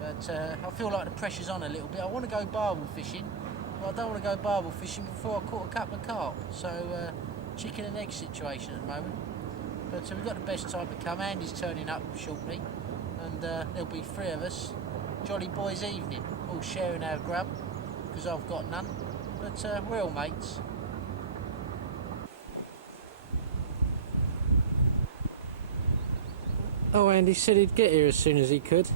But I feel like the pressure's on a little bit. I want to go barbel fishing, but I don't want to go barbel fishing before I caught a couple of carp. So chicken and egg situation at the moment. But we've got the best time to come. Andy's turning up shortly, and there'll be 3 of us. Jolly boys evening, all sharing our grub, because I've got none. But we're all mates. Oh, Andy said he'd get here as soon as he could.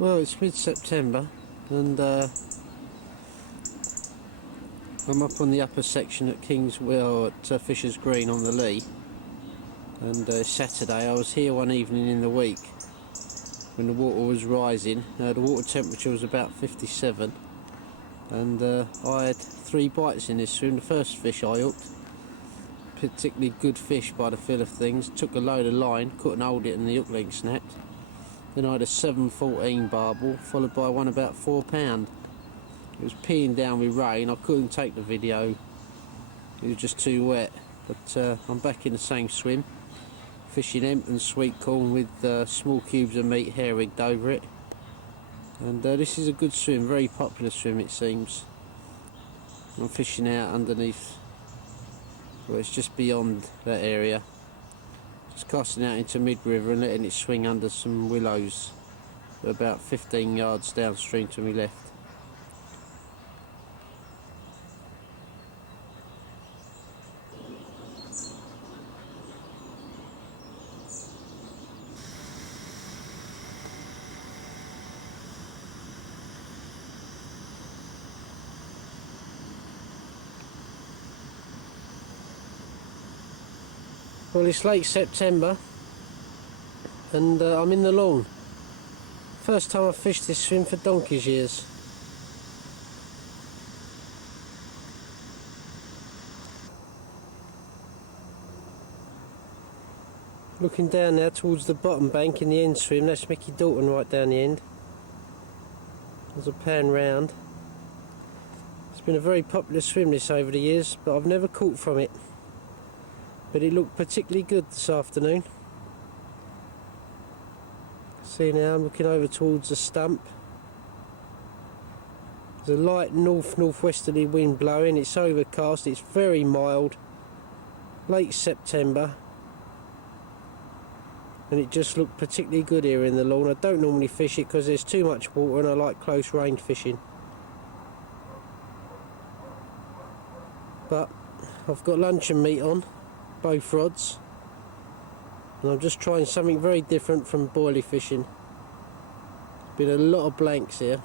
Well, it's mid-September, and I'm up on the upper section at Kingswell at Fisher's Green on the Lee, and Saturday I was here one evening in the week when the water was rising. The water temperature was about 57, and I had 3 bites in this swim. The first fish I hooked, particularly good fish by the feel of things, took a load of line, couldn't hold it and the hook link snapped. Then I had a 7.14 barbel, followed by one about £4. It was peeing down with rain. I couldn't take the video, it was just too wet. But I'm back in the same swim, fishing hemp and sweet corn with small cubes of meat hair rigged over it. And this is a good swim, very popular swim it seems. I'm fishing out underneath, well, it's just beyond that area. Just casting out into mid-river and letting it swing under some willows about 15 yards downstream to my left. Well, it's late September, and I'm in the lawn. First time I've fished this swim for donkey's years. Looking down now towards the bottom bank in the end swim, that's Mickey Dalton right down the end. There's a pan round. It's been a very popular swim this over the years, but I've never caught from it. But it looked particularly good this afternoon. See now, I'm looking over towards the stump. There's a light north-northwesterly wind blowing, it's overcast, it's very mild. Late September. And it just looked particularly good here in the lawn. I don't normally fish it because there's too much water and I like close range fishing. But I've got luncheon meat on both rods, and I'm just trying something very different from boilie fishing. Been a lot of blanks here.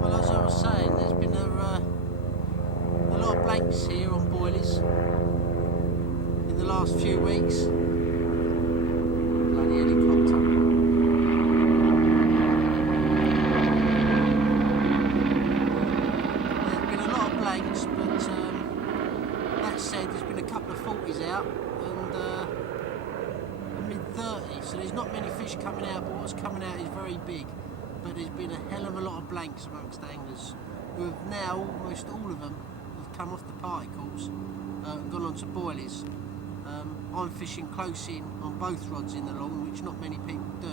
Well, as I was saying, there's been a lot of blanks here on boilies in the last few weeks. Bloody helicopter. But that said, there's been a couple of 40s out, and So there's not many fish coming out, but what's coming out is very big. But there's been a hell of a lot of blanks amongst anglers who have now, almost all of them, have come off the particles and gone on to boilies. I'm fishing close in on both rods in the long, which not many people do.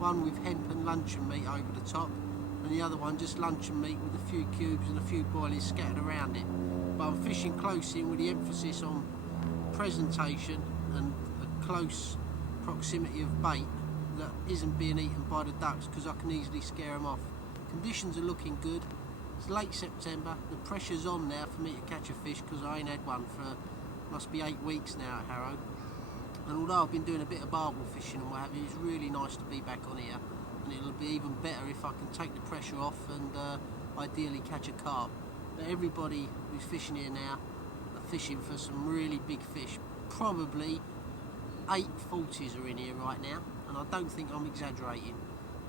One with hemp and luncheon meat over the top, and the other one just luncheon meat with a few cubes and a few boilies scattered around it. But I'm fishing close in with the emphasis on presentation and a close proximity of bait that isn't being eaten by the ducks, because I can easily scare them off. Conditions are looking good. It's late September, the pressure's on now for me to catch a fish, because I ain't had one for must be 8 weeks now at Harrow. And although I've been doing a bit of barbel fishing and what have you, it's really nice to be back on here, and it'll be even better if I can take the pressure off and ideally catch a carp. But everybody who's fishing here now are fishing for some really big fish. Probably 8 40s are in here right now, and I don't think I'm exaggerating.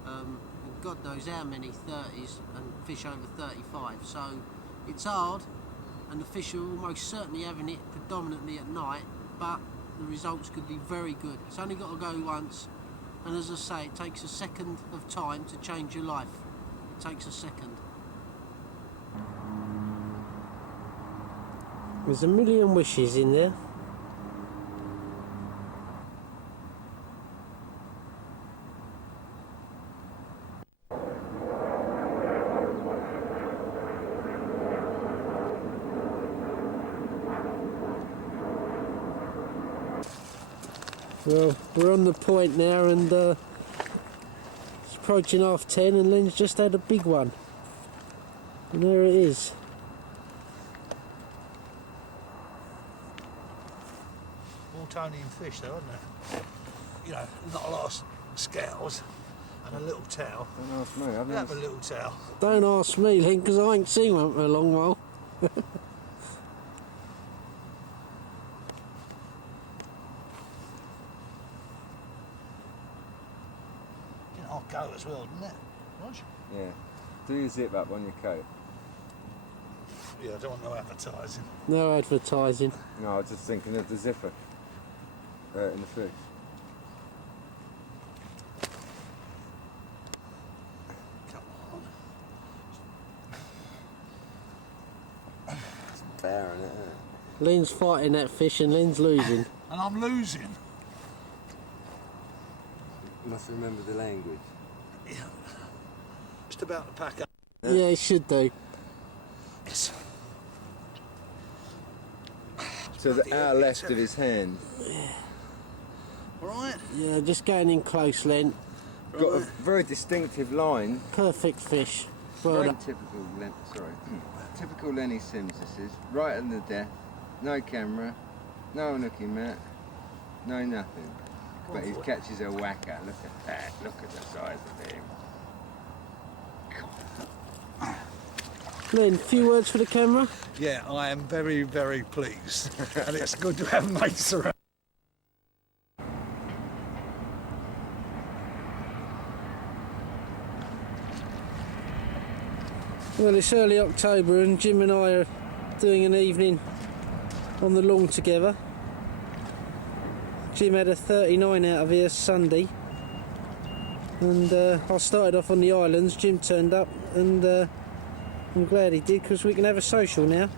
And God knows how many 30s and fish over 35. So it's hard, and the fish are almost certainly having it predominantly at night, but the results could be very good. It's only got to go once, and as I say, it takes a second of time to change your life. It takes a second. There's a million wishes in there. Well, we're on the point now, and it's approaching 10:30, and Lynn's just had a big one. And there it is. Waltonian fish though, isn't it? You know, not a lot of scales and a little tail. Don't ask me, I've Have never a little tail. Don't ask me, Lynn, because I ain't seen one for a long while. I'll go as well, didn't it? Roger? Yeah. Do your zip up on your coat. Yeah, I don't want no advertising. No advertising. No, I was just thinking of the zipper in the fish. Come on. It's barren, isn't it? Lynn's fighting that fish and Lynn's losing. And I'm losing. Must remember the language. Yeah. Just about to pack up. Yeah, it should do. Yes. So the our left of his hand. Alright? Yeah, just going in close, Lynn. Got a very distinctive line. Perfect fish. Well Very done. typical, typical Lenny Sims this is. Right in the death, no camera, no nookie mat, no nothing. But he catches a whacker. Look at that. Look at the size of him. Lynn, few words for the camera? Yeah, I am very, very pleased. And it's good to have mates around. Well, it's early October and Jim and I are doing an evening on the lawn together. Jim had a 39 out of here Sunday, and I started off on the islands. Jim turned up, and I'm glad he did, because we can have a social now.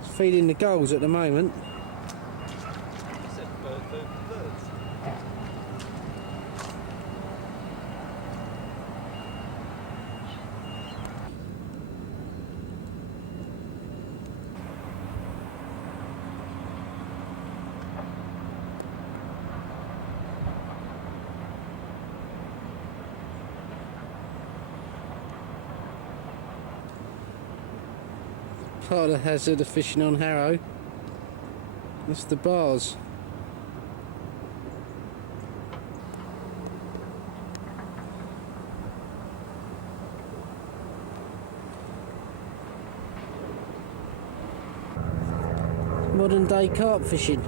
It's feeding the gulls at the moment. Part of the hazard of fishing on Harrow. That's the bars. Modern day carp fishing.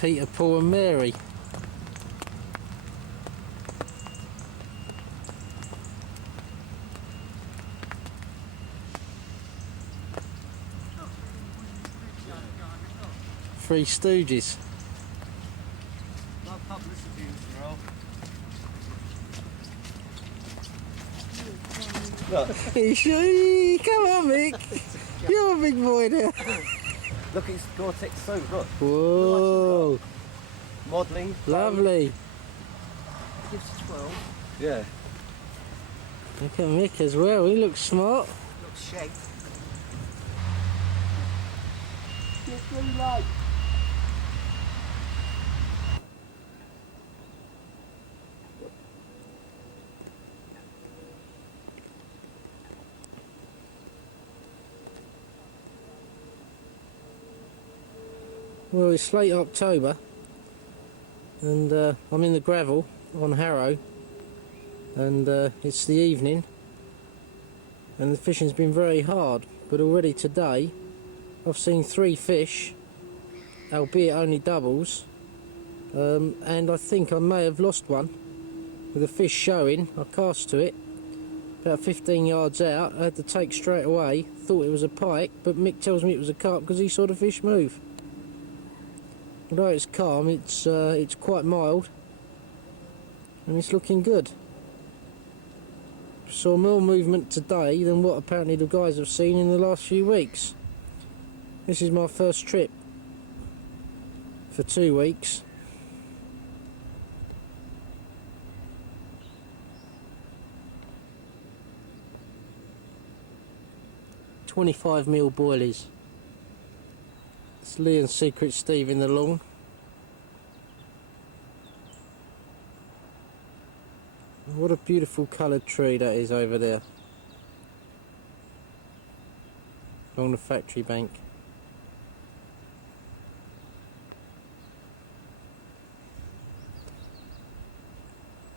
Peter, Paul and Mary. Three Stooges. No publicity, Come on, Mick. You're a big boy now. Look, it's Gore-Tex suit, look. Whoa. Modelling. Lovely. It gives you 12. Yeah. Look at Mick as well. He looks smart. Looks shagged. Well, it's late October and I'm in the gravel on Harrow, and it's the evening and the fishing's been very hard, but already today I've seen 3 fish, albeit only doubles, and I think I may have lost one with a fish showing. I cast to it about 15 yards out. I had to take straight away, thought it was a pike, but Mick tells me it was a carp because he saw the fish move. Although it's calm, it's quite mild and it's looking good. Saw more movement today than what apparently the guys have seen in the last few weeks. This is my first trip for 2 weeks. .25mm boilies. It's Lee and Secret Steve in the long. What a beautiful coloured tree that is over there, along the factory bank.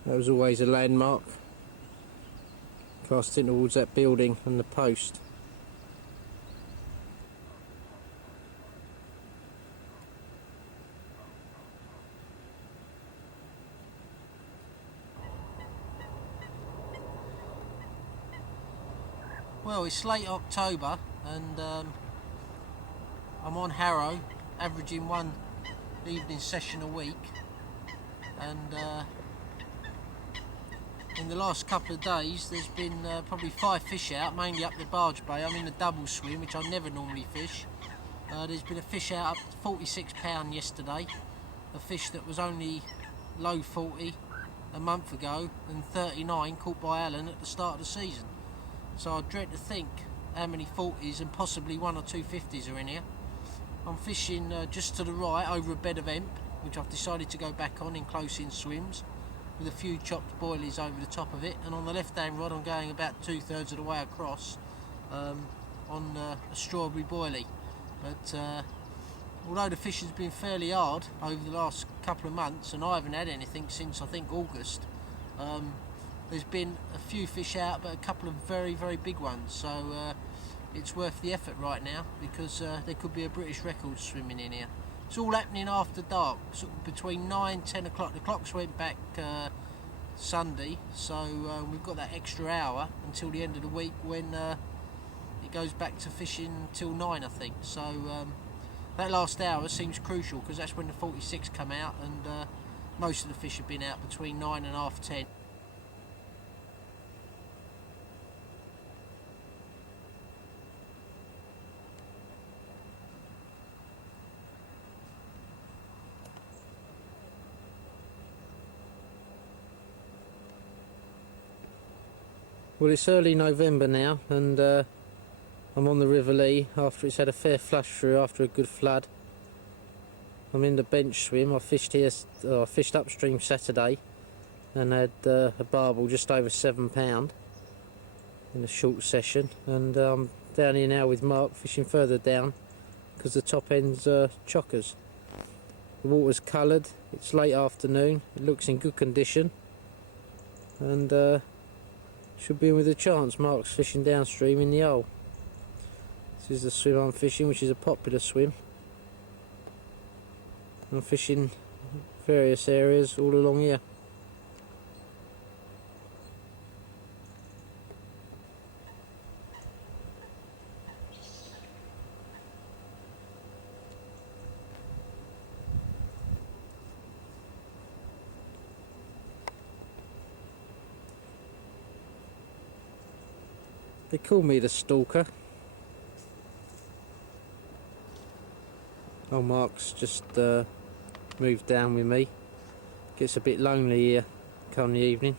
That was always a landmark, casting towards that building and the post. Well, it's late October and I'm on Harrow, averaging 1 evening session a week, and in the last couple of days there's been probably 5 fish out, mainly up the barge bay. I'm in the double swim, which I never normally fish. There's been a fish out up to 46 pound yesterday, a fish that was only low 40 a month ago, and 39 caught by Alan at the start of the season. So I dread to think how many 40s and possibly 1 or 2 50s are in here. I'm fishing just to the right over a bed of hemp, which I've decided to go back on in close-in swims, with a few chopped boilies over the top of it. And on the left-hand rod I'm going about 2/3 of the way across on a strawberry boilie. But although the fishing's been fairly hard over the last couple of months, and I haven't had anything since I think August, there's been a few fish out, but a couple of very, very big ones, so it's worth the effort right now, because there could be a British record swimming in here. It's all happening after dark, sort of between 9-10 o'clock. The clocks went back Sunday, so we've got that extra hour until the end of the week when it goes back to fishing till 9, I think. So that last hour seems crucial, because that's when the 46 come out, and most of the fish have been out between 9 and half 10. Well, it's early November now, and I'm on the River Lee after it's had a fair flush through after a good flood. I'm in the bench swim. I fished here. I fished upstream Saturday and had a barbel just over £7 in a short session, and I'm down here now with Mark fishing further down because the top end's chockers. The water's coloured. It's late afternoon. It looks in good condition, and should be in with a chance. Mark's fishing downstream in the hole. This is the swim I'm fishing, which is a popular swim. I'm fishing various areas all along here. They call me the stalker. Oh, Mark's just moved down with me. Gets a bit lonely here come the evening.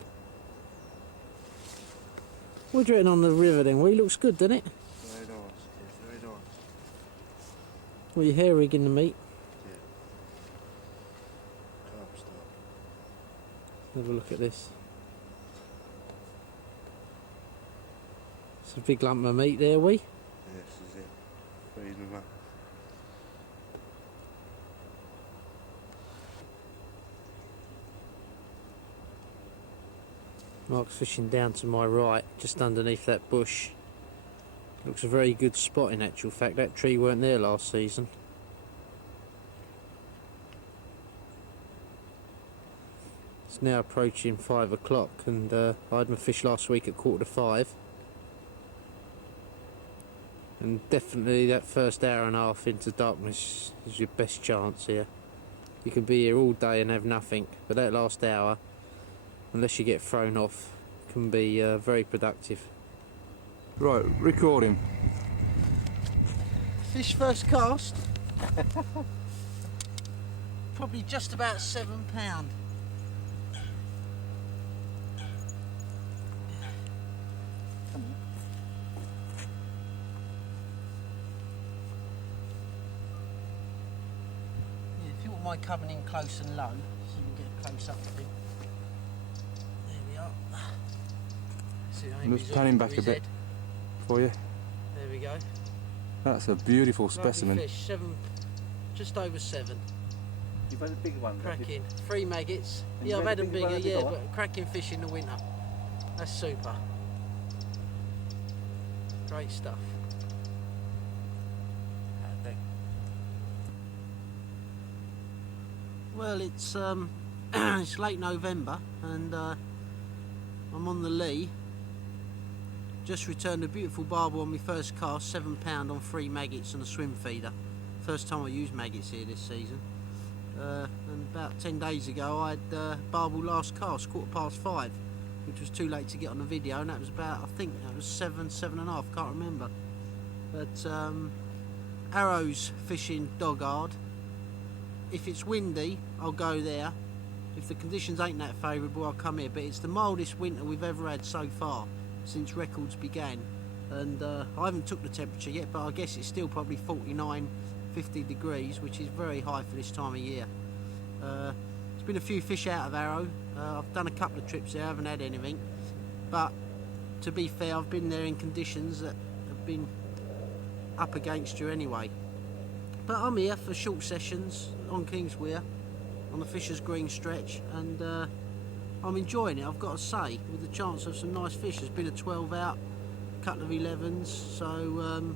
What do you reckon on the river then? Well, he looks good, doesn't it? Very nice, yeah, very nice. Well, your hair rigging the meat. Yeah. Carp style. Have a look at this. It's a big lump of meat there, Yeah, this is it. Freezing them up. Mark's fishing down to my right, just underneath that bush. Looks a very good spot in actual fact. That tree weren't there last season. It's now approaching 5 o'clock and I had my fish last week at 4:45. And definitely that first hour and a half into darkness is your best chance here. You can be here all day and have nothing, but that last hour, unless you get thrown off, can be very productive. Right, recording. Fish first cast. Probably just about £7. Yeah, if you wouldn't mind coming in close and low, so you can get close up to him. There we are. See how I'm just he's panning on back his a bit head. for you. There we go. That's a beautiful Lovely specimen. fish, just over 7. You've had a bigger one. Cracking. 3 maggots. And Yeah, you I've had had a them bigger bigger, one, yeah, bigger but cracking fish in the winter. That's super. Great stuff. Well, it's it's late November and I'm on the lee. Just returned a beautiful barbel on my first cast, £7 on 3 maggots and a swim feeder. First time I used maggots here this season. And about 10 days ago I had barbel last cast, 5:15, which was too late to get on the video, and that was about, I think that was 7.5, can't remember. But arrows fishing dog hard. If it's windy, I'll go there. If the conditions ain't that favourable, I'll come here. But it's the mildest winter we've ever had so far since records began. And I haven't took the temperature yet, but I guess it's still probably 49, 50 degrees, which is very high for this time of year. There's been a few fish out of Arrow. I've done a couple of trips there, I haven't had anything. But to be fair, I've been there in conditions that have been up against you anyway. But I'm here for short sessions on Kingswear, on the Fisher's Green stretch, and I'm enjoying it, I've got to say, with the chance of some nice fish. There's been a 12 out, a couple of 11s, so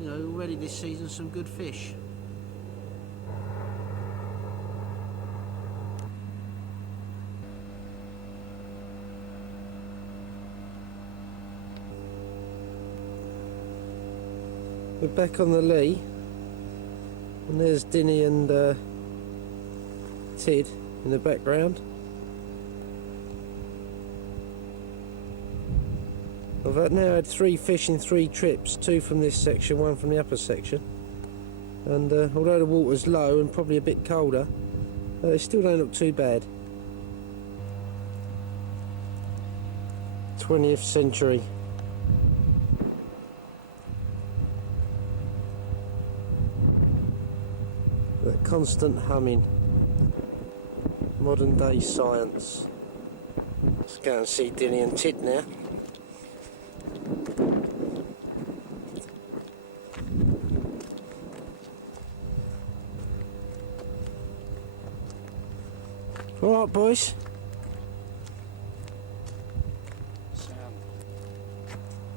you know, already this season some good fish. We're back on the lee, and there's Dinny and Tid in the background. I've now had 3 fish in 3 trips, 2 from this section, 1 from the upper section, and although the water's low and probably a bit colder, it still don't look too bad. 20th century. That constant humming. Modern day science. Let's go and see Dinny and Tid now. Alright boys.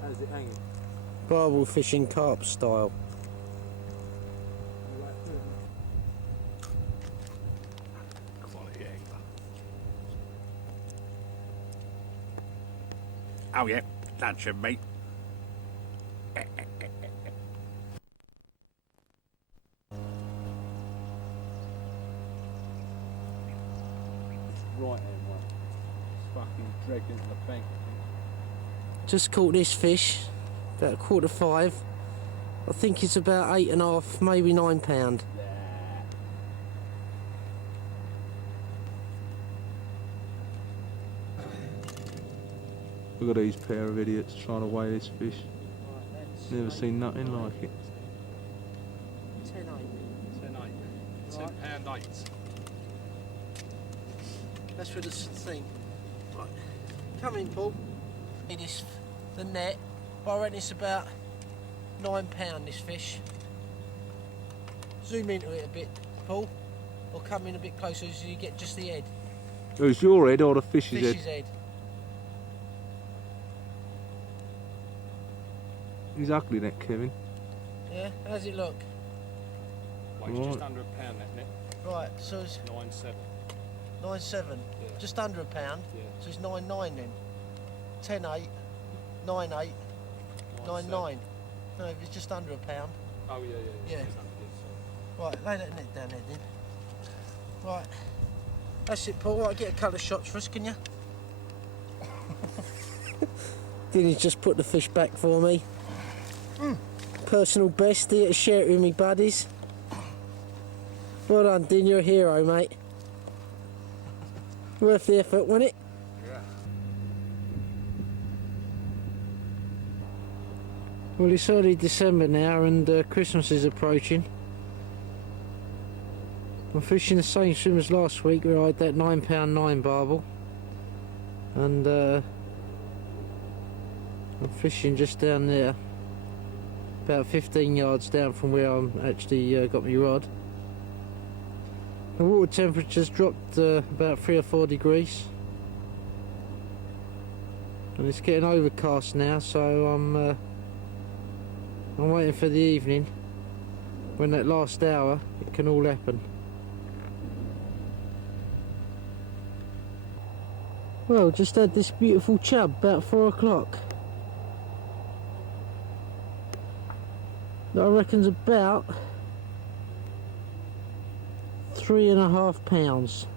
How's it hanging? Barbel fishing carp style. Oh yeah, that should be. Right hand one. It's fucking dragged into the bank. Just caught this fish, about 4:45. I think it's about 8.5, maybe £9. Look at these pair of idiots trying to weigh this fish. Never seen nothing like it. 10.8. 10 £10 8. That's for the thing. Right. Come in, Paul. It is the net, but I reckon it's about £9 this fish. Zoom into it a bit, Paul, or come in a bit closer so you get just the head. Oh, it's your head or the fish's head? Fish's head. He's ugly, that Kevin. Yeah, how's it look? Weighs just under £1 that net. Right, so it's 9.7. 9.7, Yeah. just under £1, Yeah. so it's 9.9 then. 10.8, 9.8, 9.9. No, if it's just under £1. Oh yeah. Yeah. It's under this. Right, lay that net down there then. Right, that's it, Paul. Right, get a couple of shots for us, can you? Dinny's just put the fish back for me. Personal best, here to share it with me buddies. Well done, Din, you're a hero, mate. Worth the effort, wasn't it? Yeah. Well, it's early December now and Christmas is approaching. I'm fishing the same swim as last week where I had that £9.9 barbel. And I'm fishing just down there, about 15 yards down from where I'm actually got my rod. The water temperature's dropped about 3 or 4 degrees. And it's getting overcast now, so I'm waiting for the evening when that last hour it can all happen. Well, just had this beautiful chub about 4 o'clock. That I reckon's about £3.5.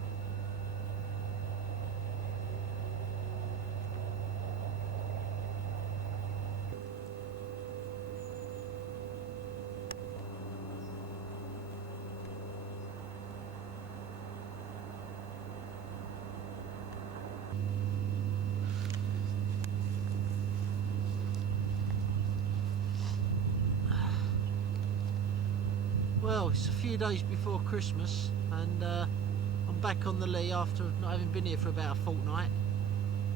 Well, it's a few days before Christmas and I'm back on the lee after not having been here for about a fortnight,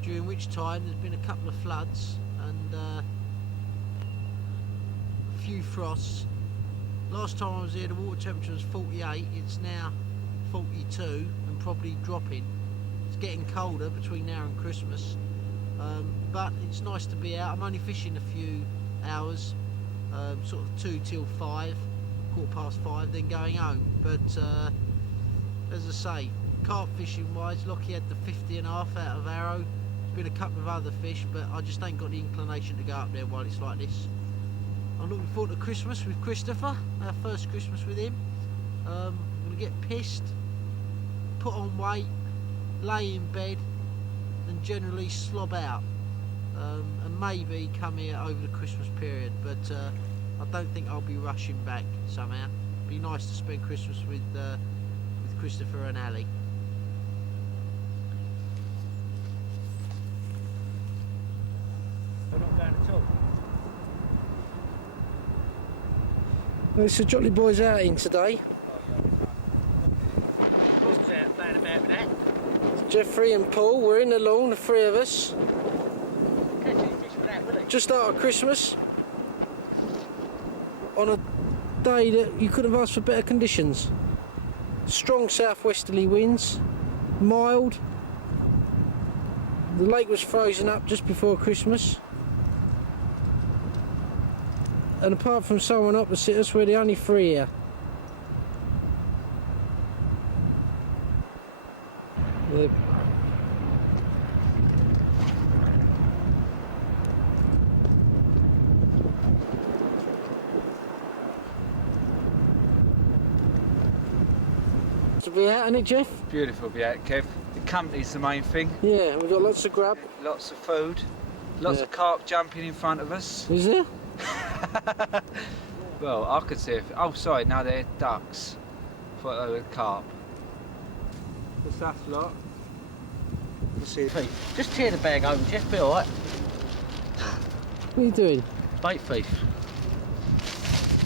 during which time there's been a couple of floods and a few frosts. Last time I was here the water temperature was 48, it's now 42 and probably dropping. It's getting colder between now and Christmas, but it's nice to be out. I'm only fishing a few hours, sort of 2 till 5. 5:15, then going home. But as I say, carp fishing wise, Lockie had the 50.5 out of Arrow. There's been a couple of other fish, but I just ain't got the inclination to go up there while it's like this. I'm looking forward to Christmas with Christopher, our first Christmas with him. I'm going to get pissed, put on weight, lay in bed and generally slob out, and maybe come here over the Christmas period, but I don't think I'll be rushing back somehow. It'd be nice to spend Christmas with Christopher and Ali. We're not going at all. Well, it's a Jolly Boys outing today. Who's playing about with that? Jeffrey and Paul, we're in the lawn, the three of us. Catch any fish with that, will it? Just after Christmas. On a day that you couldn't have asked for better conditions. Strong southwesterly winds, mild. The lake was frozen up just before Christmas. And apart from someone opposite us, we're the only three here. to be out, isn't it, Jeff? Beautiful, yeah, Kev. The company's the main thing. Yeah, we've got lots of grub. Lots of food. Lots of carp jumping in front of us. Is there? Well, I could see if... Oh, sorry, no, they're ducks. Thought they were carp. The sus lot. Let's see. Just tear the bag open, Jeff, be alright. What are you doing? Bait thief.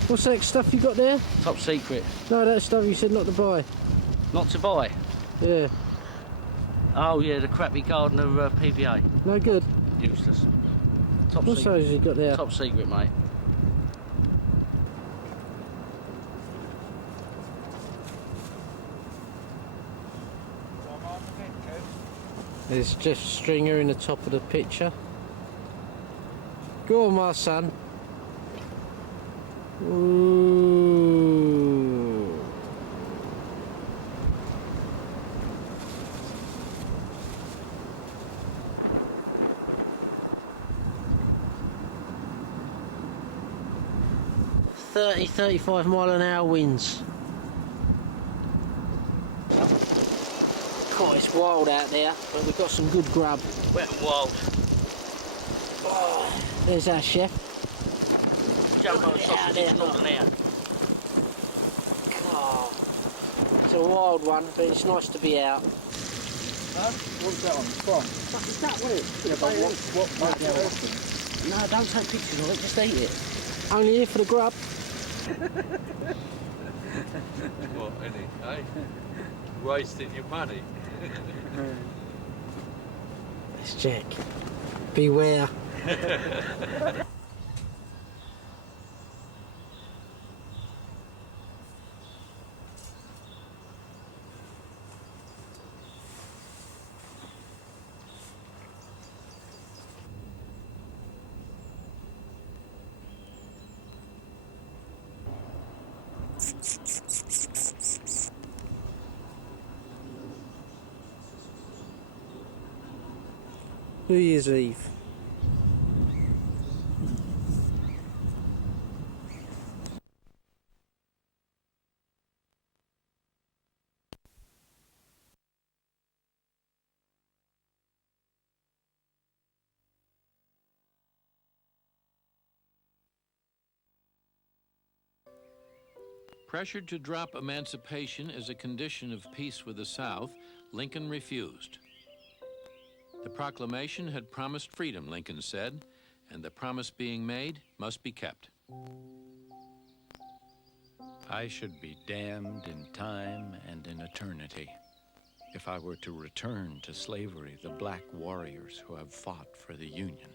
What's that stuff you got there? Top secret. No, that stuff you said not to buy. Not to buy? Yeah. Oh yeah, the crappy Gardner PVA. No good? Useless. Top What's secret. those you got there? Top secret, mate. There's Jeff Stringer in the top of the picture. Go on, my son. Ooh. "30, 35 mile an hour winds. God, it's wild out there, but we've got some good grub. Wet and wild. Oh, there's our chef. Jumbo sausage is not there. Oh, it's a wild one, but it's nice to be out. Huh? What's that on? From? What is that, wasn't it? Yeah, but what might be open? No, don't take pictures of it, just eat it. Only here for the grub. What, any, eh? Wasting your money. It's Jack. Beware. New Year's Eve. Pressured to drop emancipation as a condition of peace with the South, Lincoln refused. The proclamation had promised freedom, Lincoln said, and the promise being made must be kept. I should be damned in time and in eternity if I were to return to slavery the black warriors who have fought for the Union.